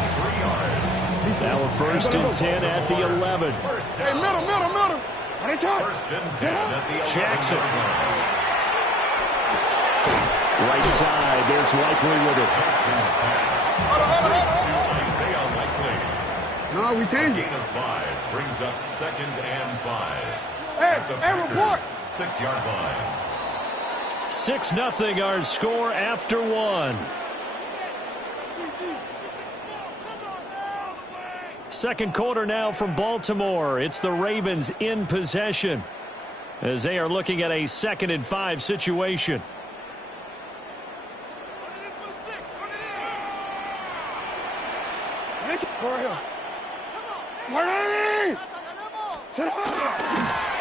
Now a 1st and 10 at the 11. Hey, middle. First and 10 at the Jackson. Right side. There's Likely with it. No, we changed it. Gain of 5 brings up 2nd and 5. Hey, report. 6-yard line. 6-0 our score after 1. Second quarter now from Baltimore. It's the Ravens in possession as they are looking at a 2nd and 5 situation.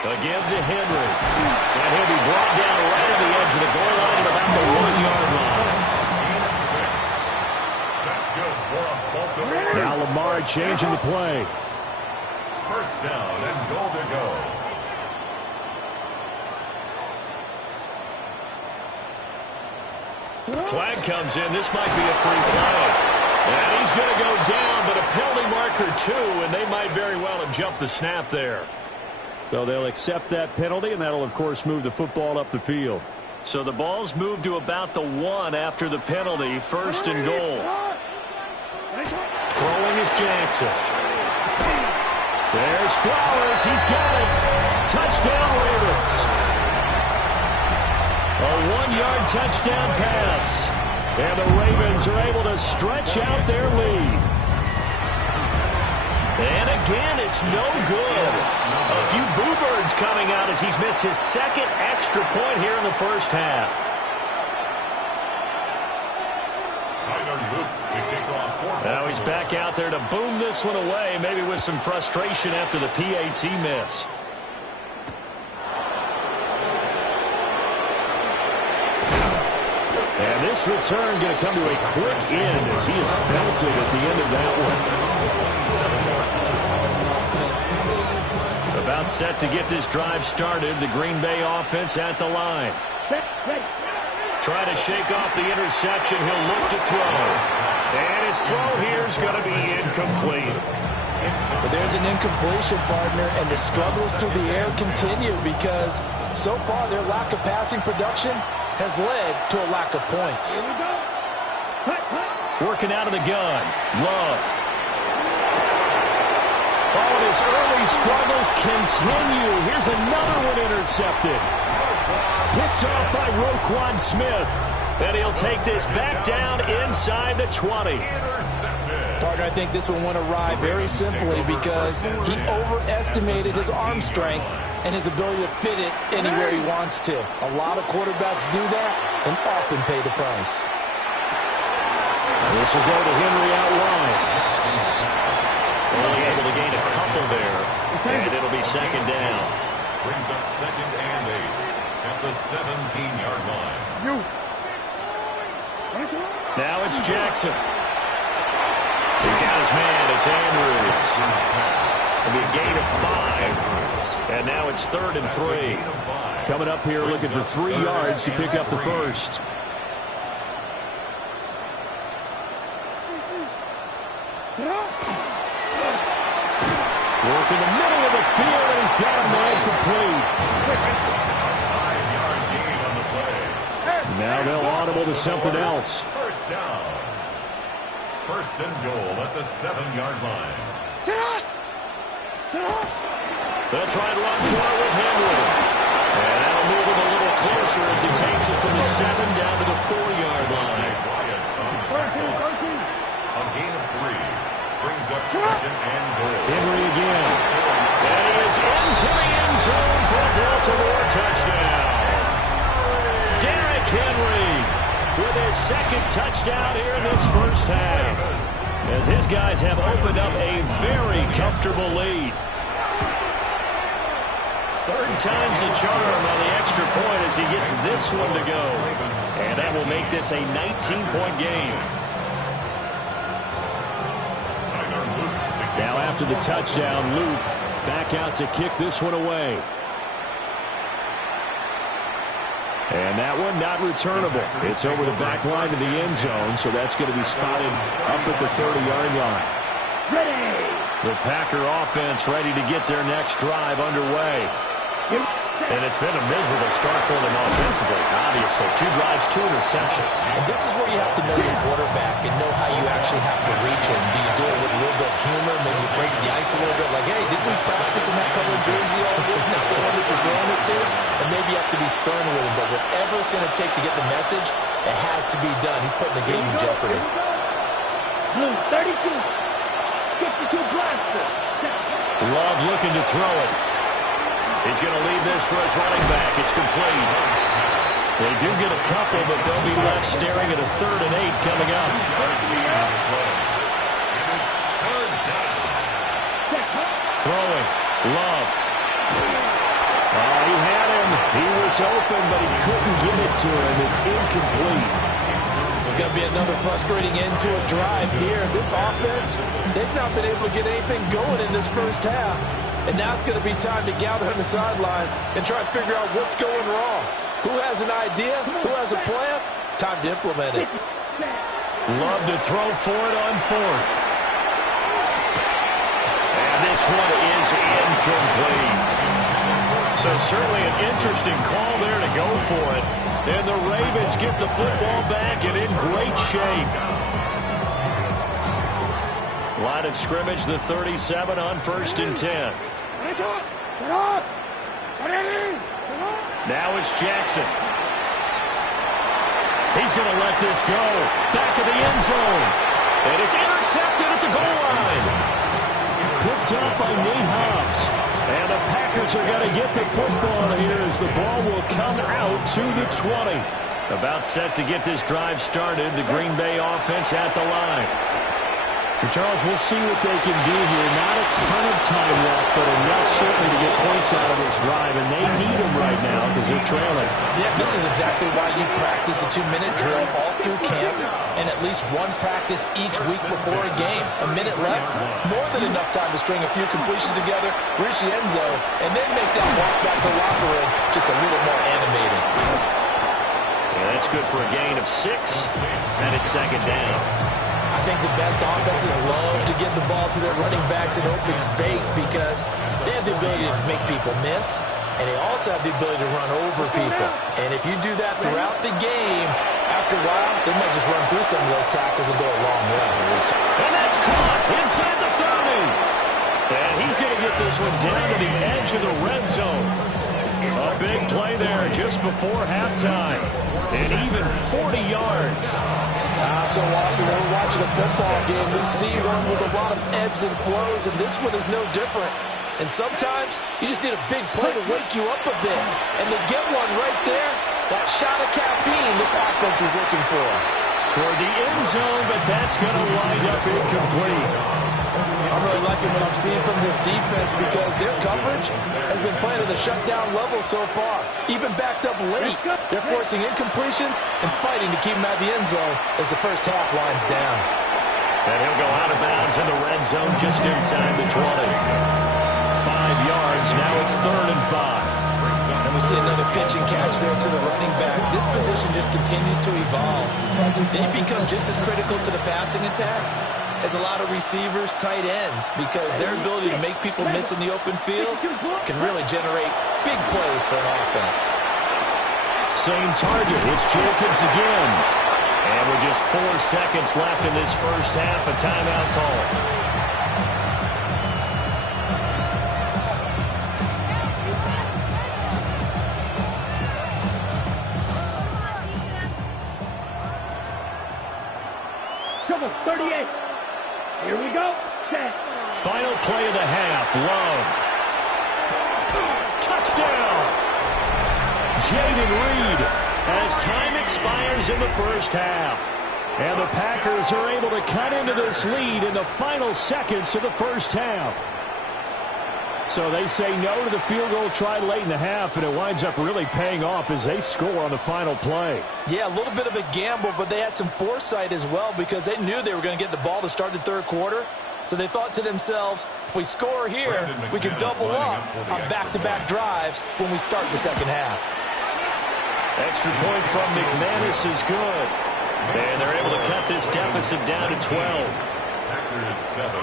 A give to Henry. And he'll be brought down right on the edge of the goal line at about the 1-yard line. That's good for a Baltimore. Now Lamar changing the play. First down and goal to go. Flag comes in. This might be a free play. And he's going to go down, but a penalty marker 2, and they might very well have jumped the snap there. So they'll accept that penalty, and that'll, of course, move the football up the field. So the ball's moved to about the 1 after the penalty, 1st and goal. Throwing is Jackson. There's Flowers. He's got it. Touchdown, Ravens. A 1-yard touchdown pass. And the Ravens are able to stretch out their lead. And again, it's no good. A few boo birds coming out as he's missed his 2nd extra point here in the first half. Now he's back out there to boom this one away, maybe with some frustration after the PAT miss. And this return going to come to a quick end as he is belted at the end of that one. About set to get this drive started. The Green Bay offense at the line. Try to shake off the interception. He'll look to throw. And his throw here is going to be incomplete. But there's an incompletion, partner, and the struggles through the air continue because so far their lack of passing production has led to a lack of points. Working out of the gun. Love. Oh, and his early struggles continue. Here's another one intercepted. Picked off by Roquan Smith. And he'll take this back down inside the 20. Partner, Partner, I think this one went awry very simply because he overestimated his arm strength and his ability to fit it anywhere he wants to. A lot of quarterbacks do that and often pay the price. This will go to Henry out wide. Only able to gain a couple there, and it'll be second down. Brings up 2nd and 8 at the 17-yard line. Now it's Jackson. He's got his man. It's Andrews. It'll be a gain of 5. And now it's 3rd and 3. Coming up here looking for 3 yards to pick up the first. Work in the middle of the field, and he's got a man complete. 5-yard gain on the play. Now they'll audible to something else. First down. 1st and goal at the 7-yard line. They'll try and run for it with Henry. And that'll move him a little closer as he takes it from the 7 down to the 4-yard line. A gain of 3. Brings up 2nd and goal. Henry again. And he is into the end zone for a Baltimore touchdown. Derrick Henry with his 2nd touchdown here in this first half, as his guys have opened up a very comfortable lead. 3rd time's the charm on the extra point as he gets this one to go. And that will make this a 19-point game. Now after the touchdown, Luke back out to kick this one away. And that one not returnable. It's over the back line to the end zone, so that's going to be spotted up at the 30-yard line. The Packer offense ready to get their next drive underway. And it's been a miserable start for them offensively, obviously. 2 drives, 2 interceptions. And this is where you have to know your quarterback and know how you actually have to reach him. Do you do it with a little bit of humor, maybe break the ice a little bit, like, hey, did we practice in that color jersey all week, not the one that you're throwing it to? And maybe you have to be stern with him, but whatever it's going to take to get the message, it has to be done. He's putting the game in jeopardy. 32. 52 blaster. Love looking to throw it. He's going to leave this for his running back. It's complete. They do get a couple, but they'll be left staring at a 3rd and 8 coming up. Throwing. Love. Oh, he had him. He was open, but he couldn't get it to him. It's incomplete. It's going to be another frustrating end to a drive here. This offense, they've not been able to get anything going in this first half. And now it's going to be time to gather on the sidelines and try and figure out what's going wrong. Who has an idea? Who has a plan? Time to implement it. Love to throw for it on 4th. And this one is incomplete. So certainly an interesting call there to go for it. And the Ravens get the football back and in great shape. Line of scrimmage, the 37 on 1st and 10. Now it's Jackson. He's going to let this go. Back of the end zone. And it's intercepted at the goal line. Picked up by Nate Hobbs. And the Packers are going to get the football here as the ball will come out to the 20. About set to get this drive started. The Green Bay offense at the line. And Charles, we'll see what they can do here. Not a ton of time left, but enough certainly to get points out of this drive. And they need them right now because they're trailing. Yeah, this is exactly why you practice a 2-minute drill all through camp and at least one practice each week before a game. A minute left, more than enough time to string a few completions together, reach the end zone, and then make that walk back to the locker room just a little more animated. Yeah, that's good for a gain of 6, and it's second down. I think the best offenses love to get the ball to their running backs in open space because they have the ability to make people miss, and they also have the ability to run over people. And if you do that throughout the game, after a while, they might just run through some of those tackles and go a long way. And that's caught inside the 30. And he's going to get this one down to the edge of the red zone. A big play there just before halftime. And even 40 yards. So often when we're watching a football game, we see one with a lot of ebbs and flows, and this one is no different. And sometimes you just need a big play to wake you up a bit. And to get one right there, that shot of caffeine this offense was looking for. Toward the end zone, but that's going to wind up incomplete. I'm really liking what I'm seeing from this defense because their coverage has been playing at a shutdown level so far. Even backed up late, they're forcing incompletions and fighting to keep them out of the end zone as the first half winds down. And he'll go out of bounds in the red zone just inside the 20. 5 yards, now it's 3rd and 5. And we see another pitch and catch there to the running back. This position just continues to evolve. They become just as critical to the passing attack as a lot of receivers, tight ends, because their ability to make people miss in the open field can really generate big plays for an offense. Same target. It's Jacobs again. And with just 4 seconds left in this first half, a timeout call. Come on, 38. Here we go. Set. Final play of the half. Love. Touchdown. Jaden Reed as time expires in the first half. And the Packers are able to cut into this lead in the final seconds of the first half. So they say no to the field goal try late in the half, and it winds up really paying off as they score on the final play. Yeah, a little bit of a gamble, but they had some foresight as well because they knew they were going to get the ball to start the third quarter. So they thought to themselves, if we score here, we can double up on back-to-back drives when we start the second half. Extra point from McManus is good. And they're able to cut this deficit down to 12. Packers 7.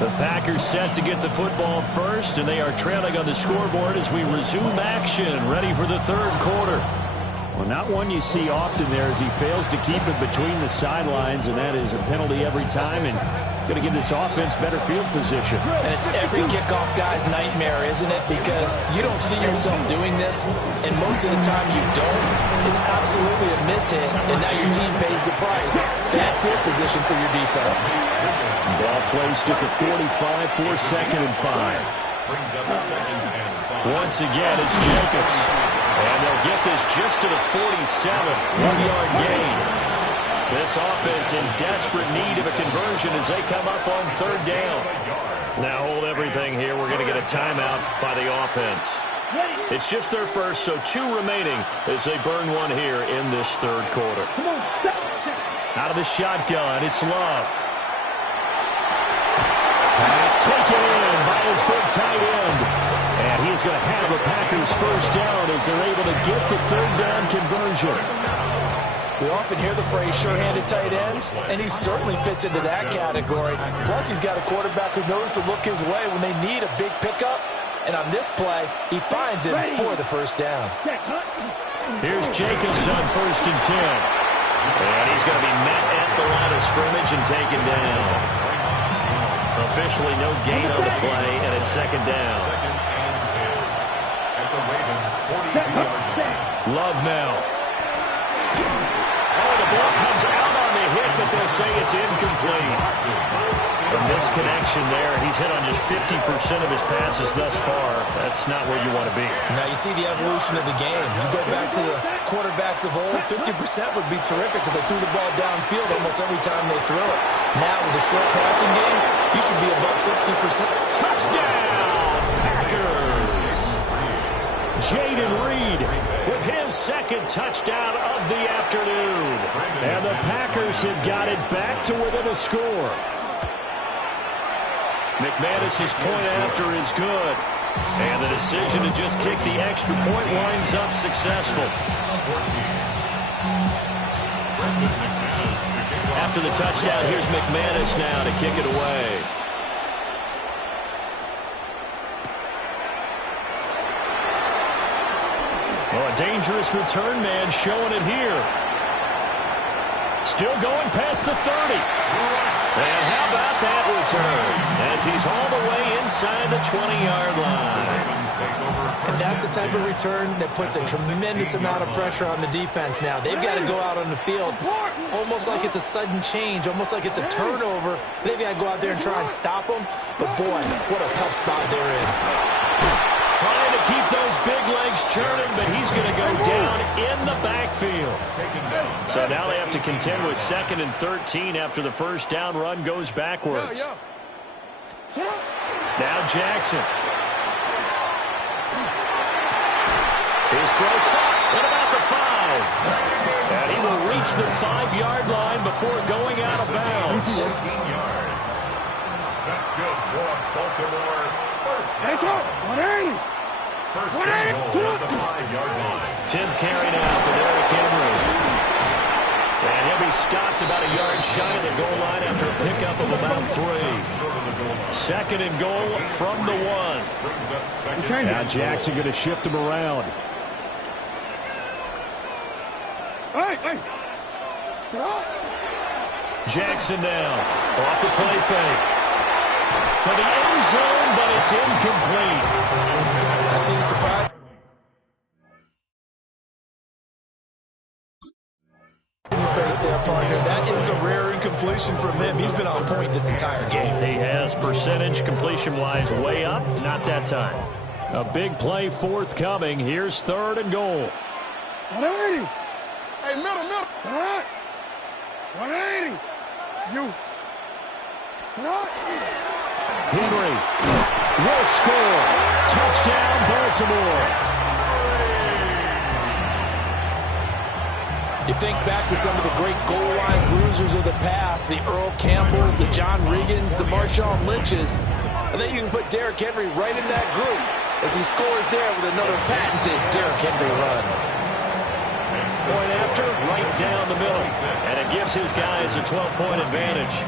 The Packers set to get the football first, and they are trailing on the scoreboard as we resume action, ready for the third quarter. Well, not one you see often there as he fails to keep it between the sidelines, and that is a penalty every time, and going to give this offense better field position. And it's every kickoff guy's nightmare, isn't it? Because you don't see yourself doing this, and most of the time you don't. It's absolutely a miss hit, and now your team pays the price. Bad field position for your defense. Ball placed at the 45 for 2nd and 5. Brings up 2nd and 5. Once again, it's Jacobs. And they'll get this just to the 47. 1-yard gain. This offense in desperate need of a conversion as they come up on 3rd down. Now hold everything here. We're going to get a timeout by the offense. It's just their first, so 2 remaining as they burn one here in this third quarter. Out of the shotgun, it's Love. Pass taken in by his big tight end. And he's going to have a Packers first down as they're able to get the 3rd down conversion. We often hear the phrase sure-handed tight ends, and he certainly fits into that category. Plus, he's got a quarterback who knows to look his way when they need a big pickup. And on this play, he finds him for the first down. Here's Jacobs on 1st and 10. And he's going to be met at the line of scrimmage and taken down. Officially no gain on the play, and it's 2nd down. 2nd and 10. At the Ravens' 42-yard line. Love now. Oh, the ball comes out on the hit, but they'll say it's incomplete. A misconnection there. He's hit on just 50% of his passes thus far. That's not where you want to be. Now you see the evolution of the game. You go back to the quarterbacks of old, 50% would be terrific because they threw the ball downfield almost every time they threw it. Now with a short passing game, you should be above 60%. Touchdown, Packers! Jaden Reed with his 2nd touchdown of the afternoon. And the Packers have got it back to within a score. McManus's point after is good. And the decision to just kick the extra point winds up successful. After the touchdown, here's McManus now to kick it away. Well, a dangerous return man showing it here. Still going past the 30. And how about that return? As he's all the way inside the 20-yard line. And that's the type of return that puts a tremendous amount of pressure on the defense now. They've got to go out on the field almost like it's a sudden change, almost like it's a turnover. They've got to go out there and try and stop them. But, boy, what a tough spot they're in. Trying to keep those big legs churning, but he's going to go down in the backfield. So now they have to contend with 2nd and 13 after the first down run goes backwards. Now Jackson. His throw caught at about the 5. And he will reach the 5-yard line before going out of bounds. 14 yards. That's good for Baltimore. First down. First and goal at the 5-yard line. 10th carry now for Derrick Henry. And he'll be stopped about a yard shy of the goal line after a pickup of about 3. 2nd and goal from the 1. Now Jackson going to shift him around. Jackson now off the play fake to the end zone, but it's incomplete. I see the surprise. Face there, partner. That is a rare incompletion from him. He's been on point this entire game. He has percentage completion-wise way up. Not that time. A big play forthcoming. Here's 3rd and goal. 180. Hey, middle. All right. 180. You. Henry will score. Touchdown, Baltimore. You think back to some of the great goal line bruisers of the past, the Earl Campbells, the John Riggins, the Marshawn Lynches. I think you can put Derrick Henry right in that group as he scores there with another patented Derrick Henry run. Point after, right down the middle. And it gives his guys a 12-point advantage.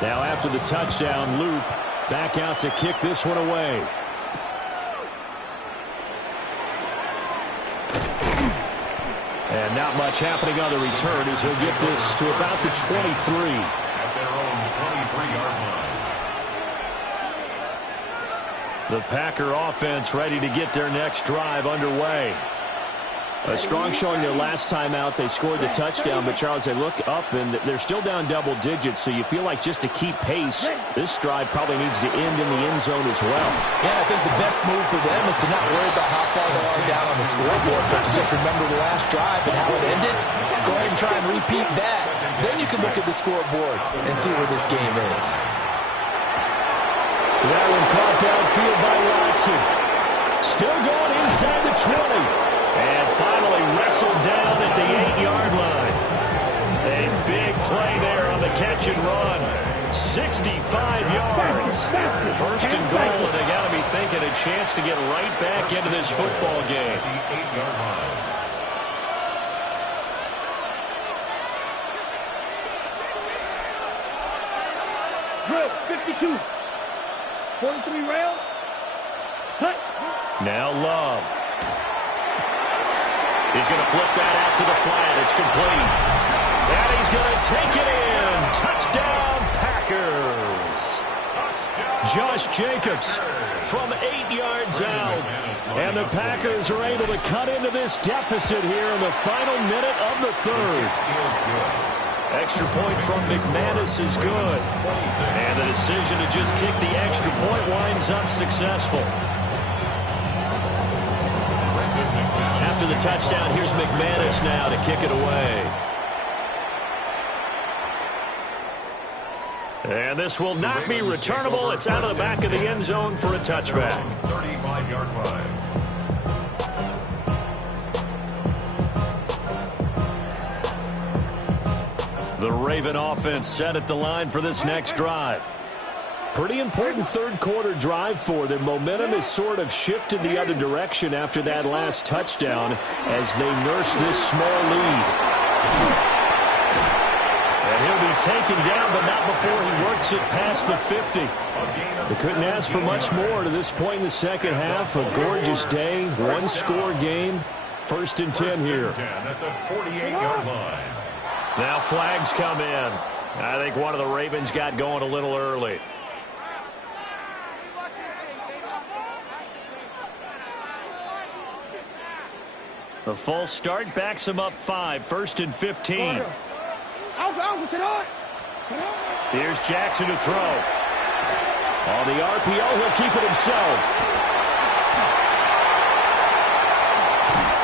Now after the touchdown, loop back out to kick this one away. And not much happening on the return as he'll get this to about the 23. At their own 23-yard line. The Packer offense ready to get their next drive underway. A strong showing their last time out. They scored the touchdown, but, Charles, they look up, and they're still down double digits, so you feel like just to keep pace, this drive probably needs to end in the end zone as well. Yeah, I think the best move for them is to not worry about how far they are down on the scoreboard, but to just remember the last drive and how it ended. Go ahead and try and repeat that. Then you can look at the scoreboard and see where this game is. That one caught downfield by Watson. Still going inside the 20. And finally wrestled down at the 8-yard line. A big play there on the catch and run. 65 yards. First and goal, and they got to be thinking a chance to get right back into this football game. The 8-yard line. Drill, 52. 43 rail. Cut. Now Love. He's going to flip that out to the flat. It's complete. And he's going to take it in. Touchdown, Packers. Josh Jacobs from 8 yards out. And the Packers are able to cut into this deficit here in the final minute of the 3rd. Extra point from McManus is good. And the decision to just kick the extra point winds up successful. After the touchdown, here's McManus now to kick it away. And this will not be returnable. It's out of the back of the end zone for a touchback. 35-yard line. The Raven offense set at the line for this next drive. Pretty important third quarter drive for them. Momentum has sort of shifted the other direction after that last touchdown as they nurse this small lead. And he'll be taken down, but not before he works it past the 50. They couldn't ask for much more to this point in the second half. A gorgeous day, one-score game. First and 10 here. 10 at the 48-yard line. Now flags come in. I think one of the Ravens got going a little early. The false start backs him up 5. First and 15. Here's Jackson to throw. On the RPO, he'll keep it himself.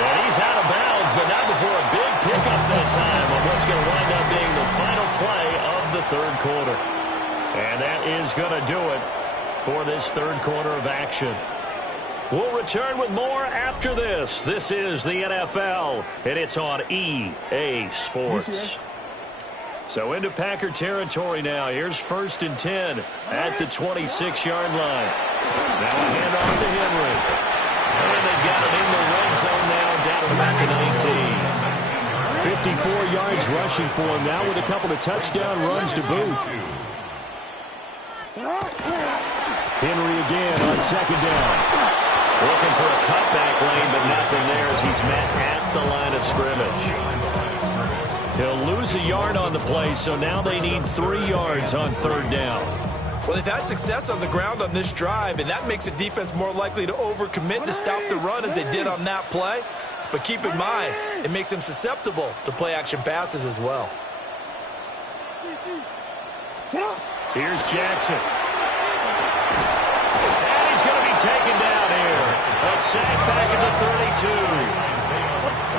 And he's out of bounds, but not before a big pickup that time on what's going to wind up being the final play of the third quarter. And that is going to do it for this third quarter of action. We'll return with more after this. This is the NFL, and it's on EA Sports. So into Packer territory now. Here's first and 10 at the 26-yard line. Now a handoff to Henry. And they've got it in the red zone now, down at about the 19. 54 yards rushing for him now with a couple of touchdown runs to boot. Henry again on second down. Looking for a cutback lane, but nothing there as he's met at the line of scrimmage. He'll lose a yard on the play, so now they need 3 yards on third down. Well, they've had success on the ground on this drive, and that makes a defense more likely to overcommit to stop the run as they did on that play. But keep in mind, it makes them susceptible to play-action passes as well. Here's Jackson. And he's going to be taken down here. A sack back at the 32.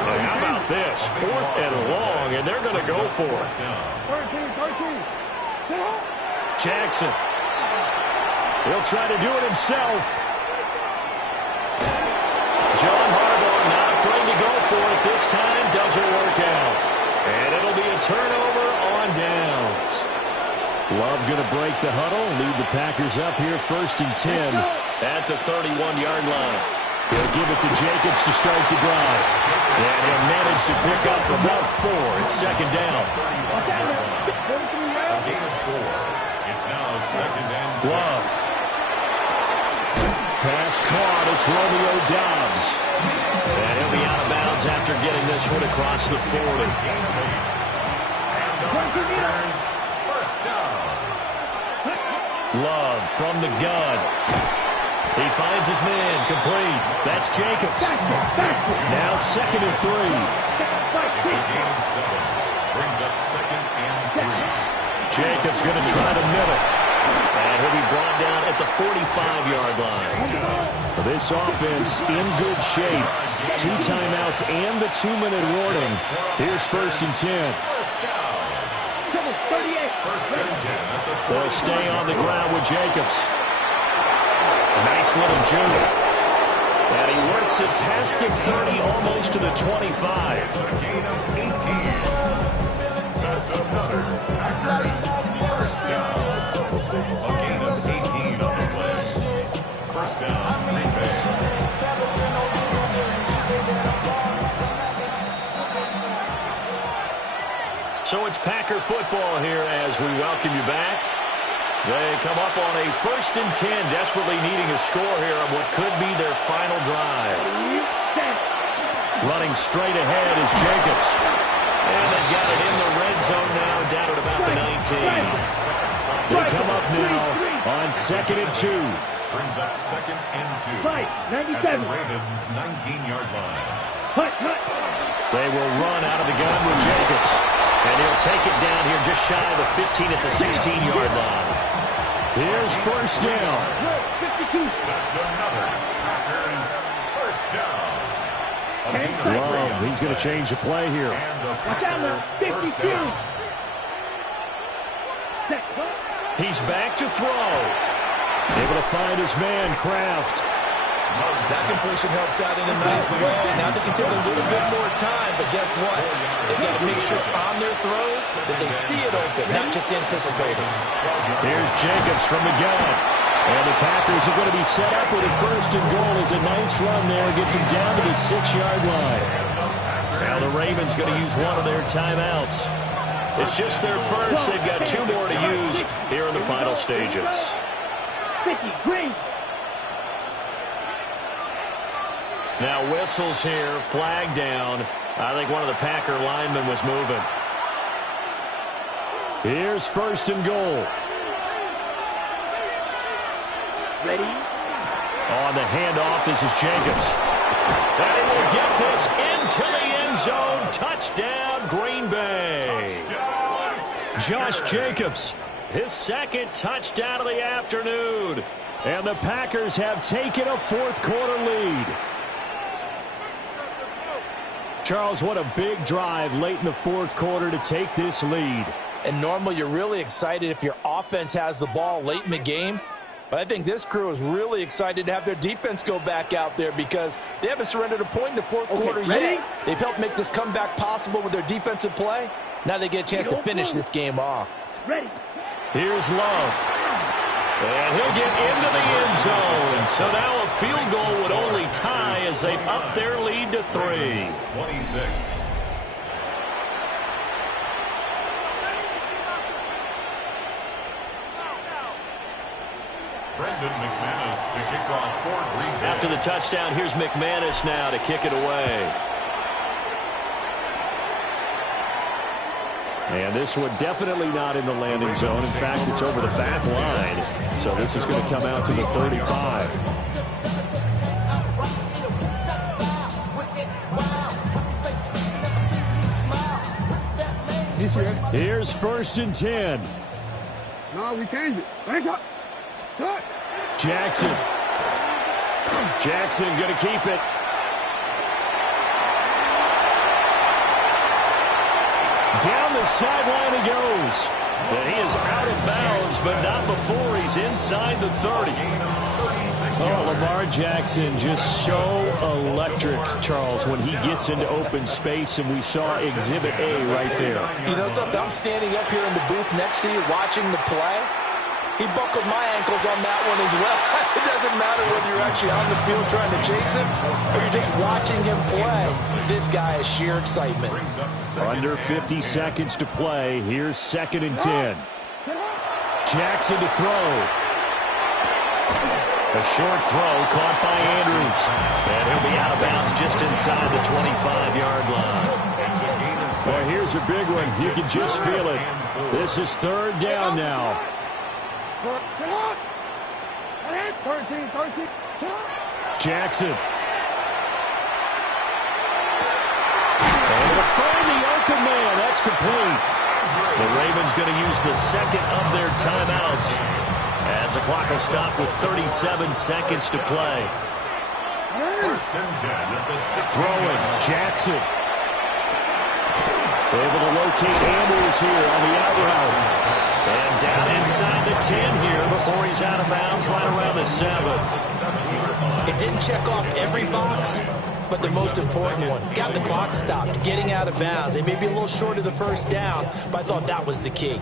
How about this? 4th and long, and they're going to go for it. Jackson. He'll try to do it himself. John Harbaugh not afraid to go for it this time. Doesn't work out. And it'll be a turnover on downs. Love going to break the huddle. Lead the Packers up here first and 10 at the 31-yard line. He'll give it to Jacobs to start the drive. And he'll manage to pick up about 4. It's second down. A gain of 4. It's now second and 6. Love. Pass caught. It's Romeo Doubs. And he'll be out of bounds after getting this one across the 40. First down. Love from the gun. He finds his man, complete. That's Jacobs. Now second and 3. It's a gain of 7. Brings up second and 3. Jacobs going to try to middle. And he'll be brought down at the 45-yard line. This offense in good shape. 2 timeouts and the 2-minute warning. Here's first and 10. First down. First and 10. They'll stay on the ground with Jacobs. Nice little jump. And he works it past the 30, almost to the 25. A gain of 18. That's another Packers first down. A gain of 18 on the play. First down, Green Bay. So it's Packer football here as we welcome you back. They come up on a first and 10, desperately needing a score here on what could be their final drive. Running straight ahead is Jacobs. And they've got it in the red zone now, down at about the 19. They come up now on second and 2. Brings up second and 2. At the Ravens' 19-yard line. They will run out of the gun with Jacobs. And he'll take it down here just shy of the 15 at the 16-yard line. Here's first down. That's another Packers first down. Love, he's going to change the play here. And the Packer first down. He's back to throw. Able to find his man, Kraft. That completion helps out in a nice way. Now they can take a little bit more time, but guess what? They've got to make sure on their throws that they see it open, not just anticipate it. Here's Jacobs from the gun. And the Packers are going to be set up with a first and goal. It's a nice run there. Gets him down to the 6-yard line. Now the Ravens going to use one of their timeouts. It's just their first. They've got 2 more to use here in the final stages. Now whistles here, flag down. I think one of the Packer linemen was moving. Here's first and goal. Ready? On the handoff, this is Jacobs. And he will get this into the end zone. Touchdown, Green Bay. Josh Jacobs, his second touchdown of the afternoon. And the Packers have taken a fourth-quarter lead. Charles, what a big drive late in the fourth quarter to take this lead. And normally you're really excited if your offense has the ball late in the game. But I think this crew is really excited to have their defense go back out there because they haven't surrendered a point in the fourth quarter yet. They've helped make this comeback possible with their defensive play. Now they get a chance to finish this game off. Ready. Here's Love. And he'll get into the end zone. So now a field goal would only tie as they've upped their lead to 3. 26. Brendan McManus to kick off for Green Bay. After the touchdown, here's McManus now to kick it away. And this one definitely not in the landing zone. In fact, it's over the back line. So this is going to come out to the 35. Here's first and 10. No, we changed it. Thanks, Jackson. Jackson going to keep it. Down the sideline he goes. And he is out of bounds, but not before he's inside the 30. Oh, Lamar Jackson just so electric, Charles, when he gets into open space, and we saw Exhibit A right there. You know something? I'm standing up here in the booth next to you watching the play. He buckled my ankles on that one as well. It doesn't matter whether you're actually on the field trying to chase him or you're just watching him play. This guy is sheer excitement. Under 50 seconds to play. Here's second and 10. Jackson to throw. A short throw caught by Andrews. And he'll be out of bounds just inside the 25-yard line. Well, here's a big one. You can just feel it. This is third down now. 13. Jackson. And to find the open man, that's complete. The Ravens going to use the second of their timeouts as the clock will stop with 37 seconds to play. First and 10 at the 6. Throwing, Jackson. Able to locate Andrews here on the out route. And down inside the 10 here before he's out of bounds right around the 7. It didn't check off every box, but the most important one. Got the clock stopped, getting out of bounds. They may be a little short of the first down, but I thought that was the key.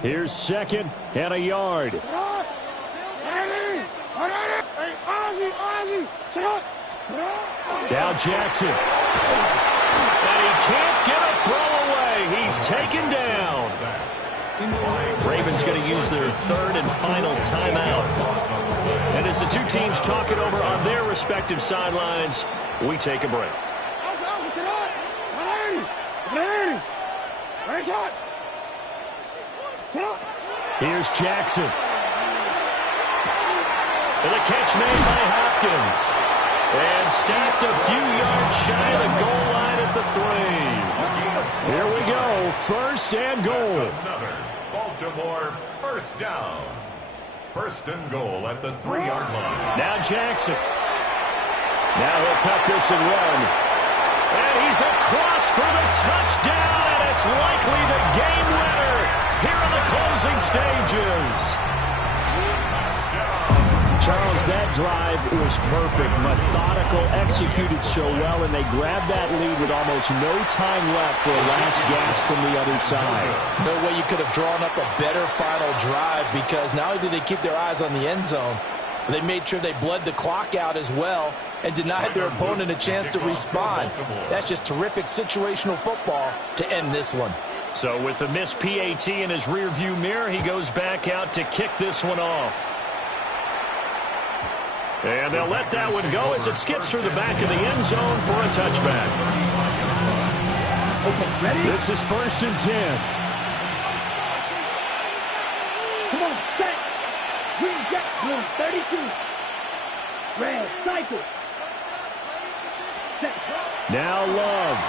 Here's second and a yard. Now Jackson. And he can't get a throw away. He's taken down. Ravens going to use their third and final timeout. And as the two teams talk it over on their respective sidelines, we take a break. Here's Jackson. And the catch made by Hopkins. And stacked a few yards shy of the goal line at the 3. Here we go. First and goal. Another Baltimore first down. First and goal at the 3-yard line. Now Jackson. Now he'll tuck this and run. And he's across for the touchdown, and it's likely the game winner here in the closing stages. Charles, that drive was perfect. Methodical, executed so well, and they grabbed that lead with almost no time left for a last gasp from the other side. No way you could have drawn up a better final drive because not only did they keep their eyes on the end zone, but they made sure they bled the clock out as well and denied their opponent a chance to respond. That's just terrific situational football to end this one. So with the missed PAT in his rearview mirror, he goes back out to kick this one off. And they'll let that one go as it skips through the back of the end zone for a touchback. Okay, ready? This is 1st and 10. Come on, set. Green jet, blue 32. Red, cycle. Set. Now Love.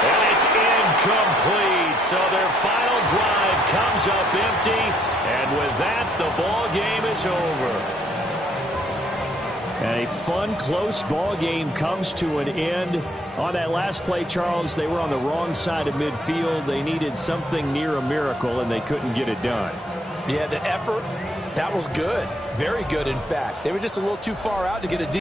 And it's incomplete. So their final drive comes up empty. And with that, the ball game is over. And a fun, close ball game comes to an end. On that last play, Charles, they were on the wrong side of midfield. They needed something near a miracle, and they couldn't get it done. Yeah, the effort, that was good. Very good, in fact. They were just a little too far out to get a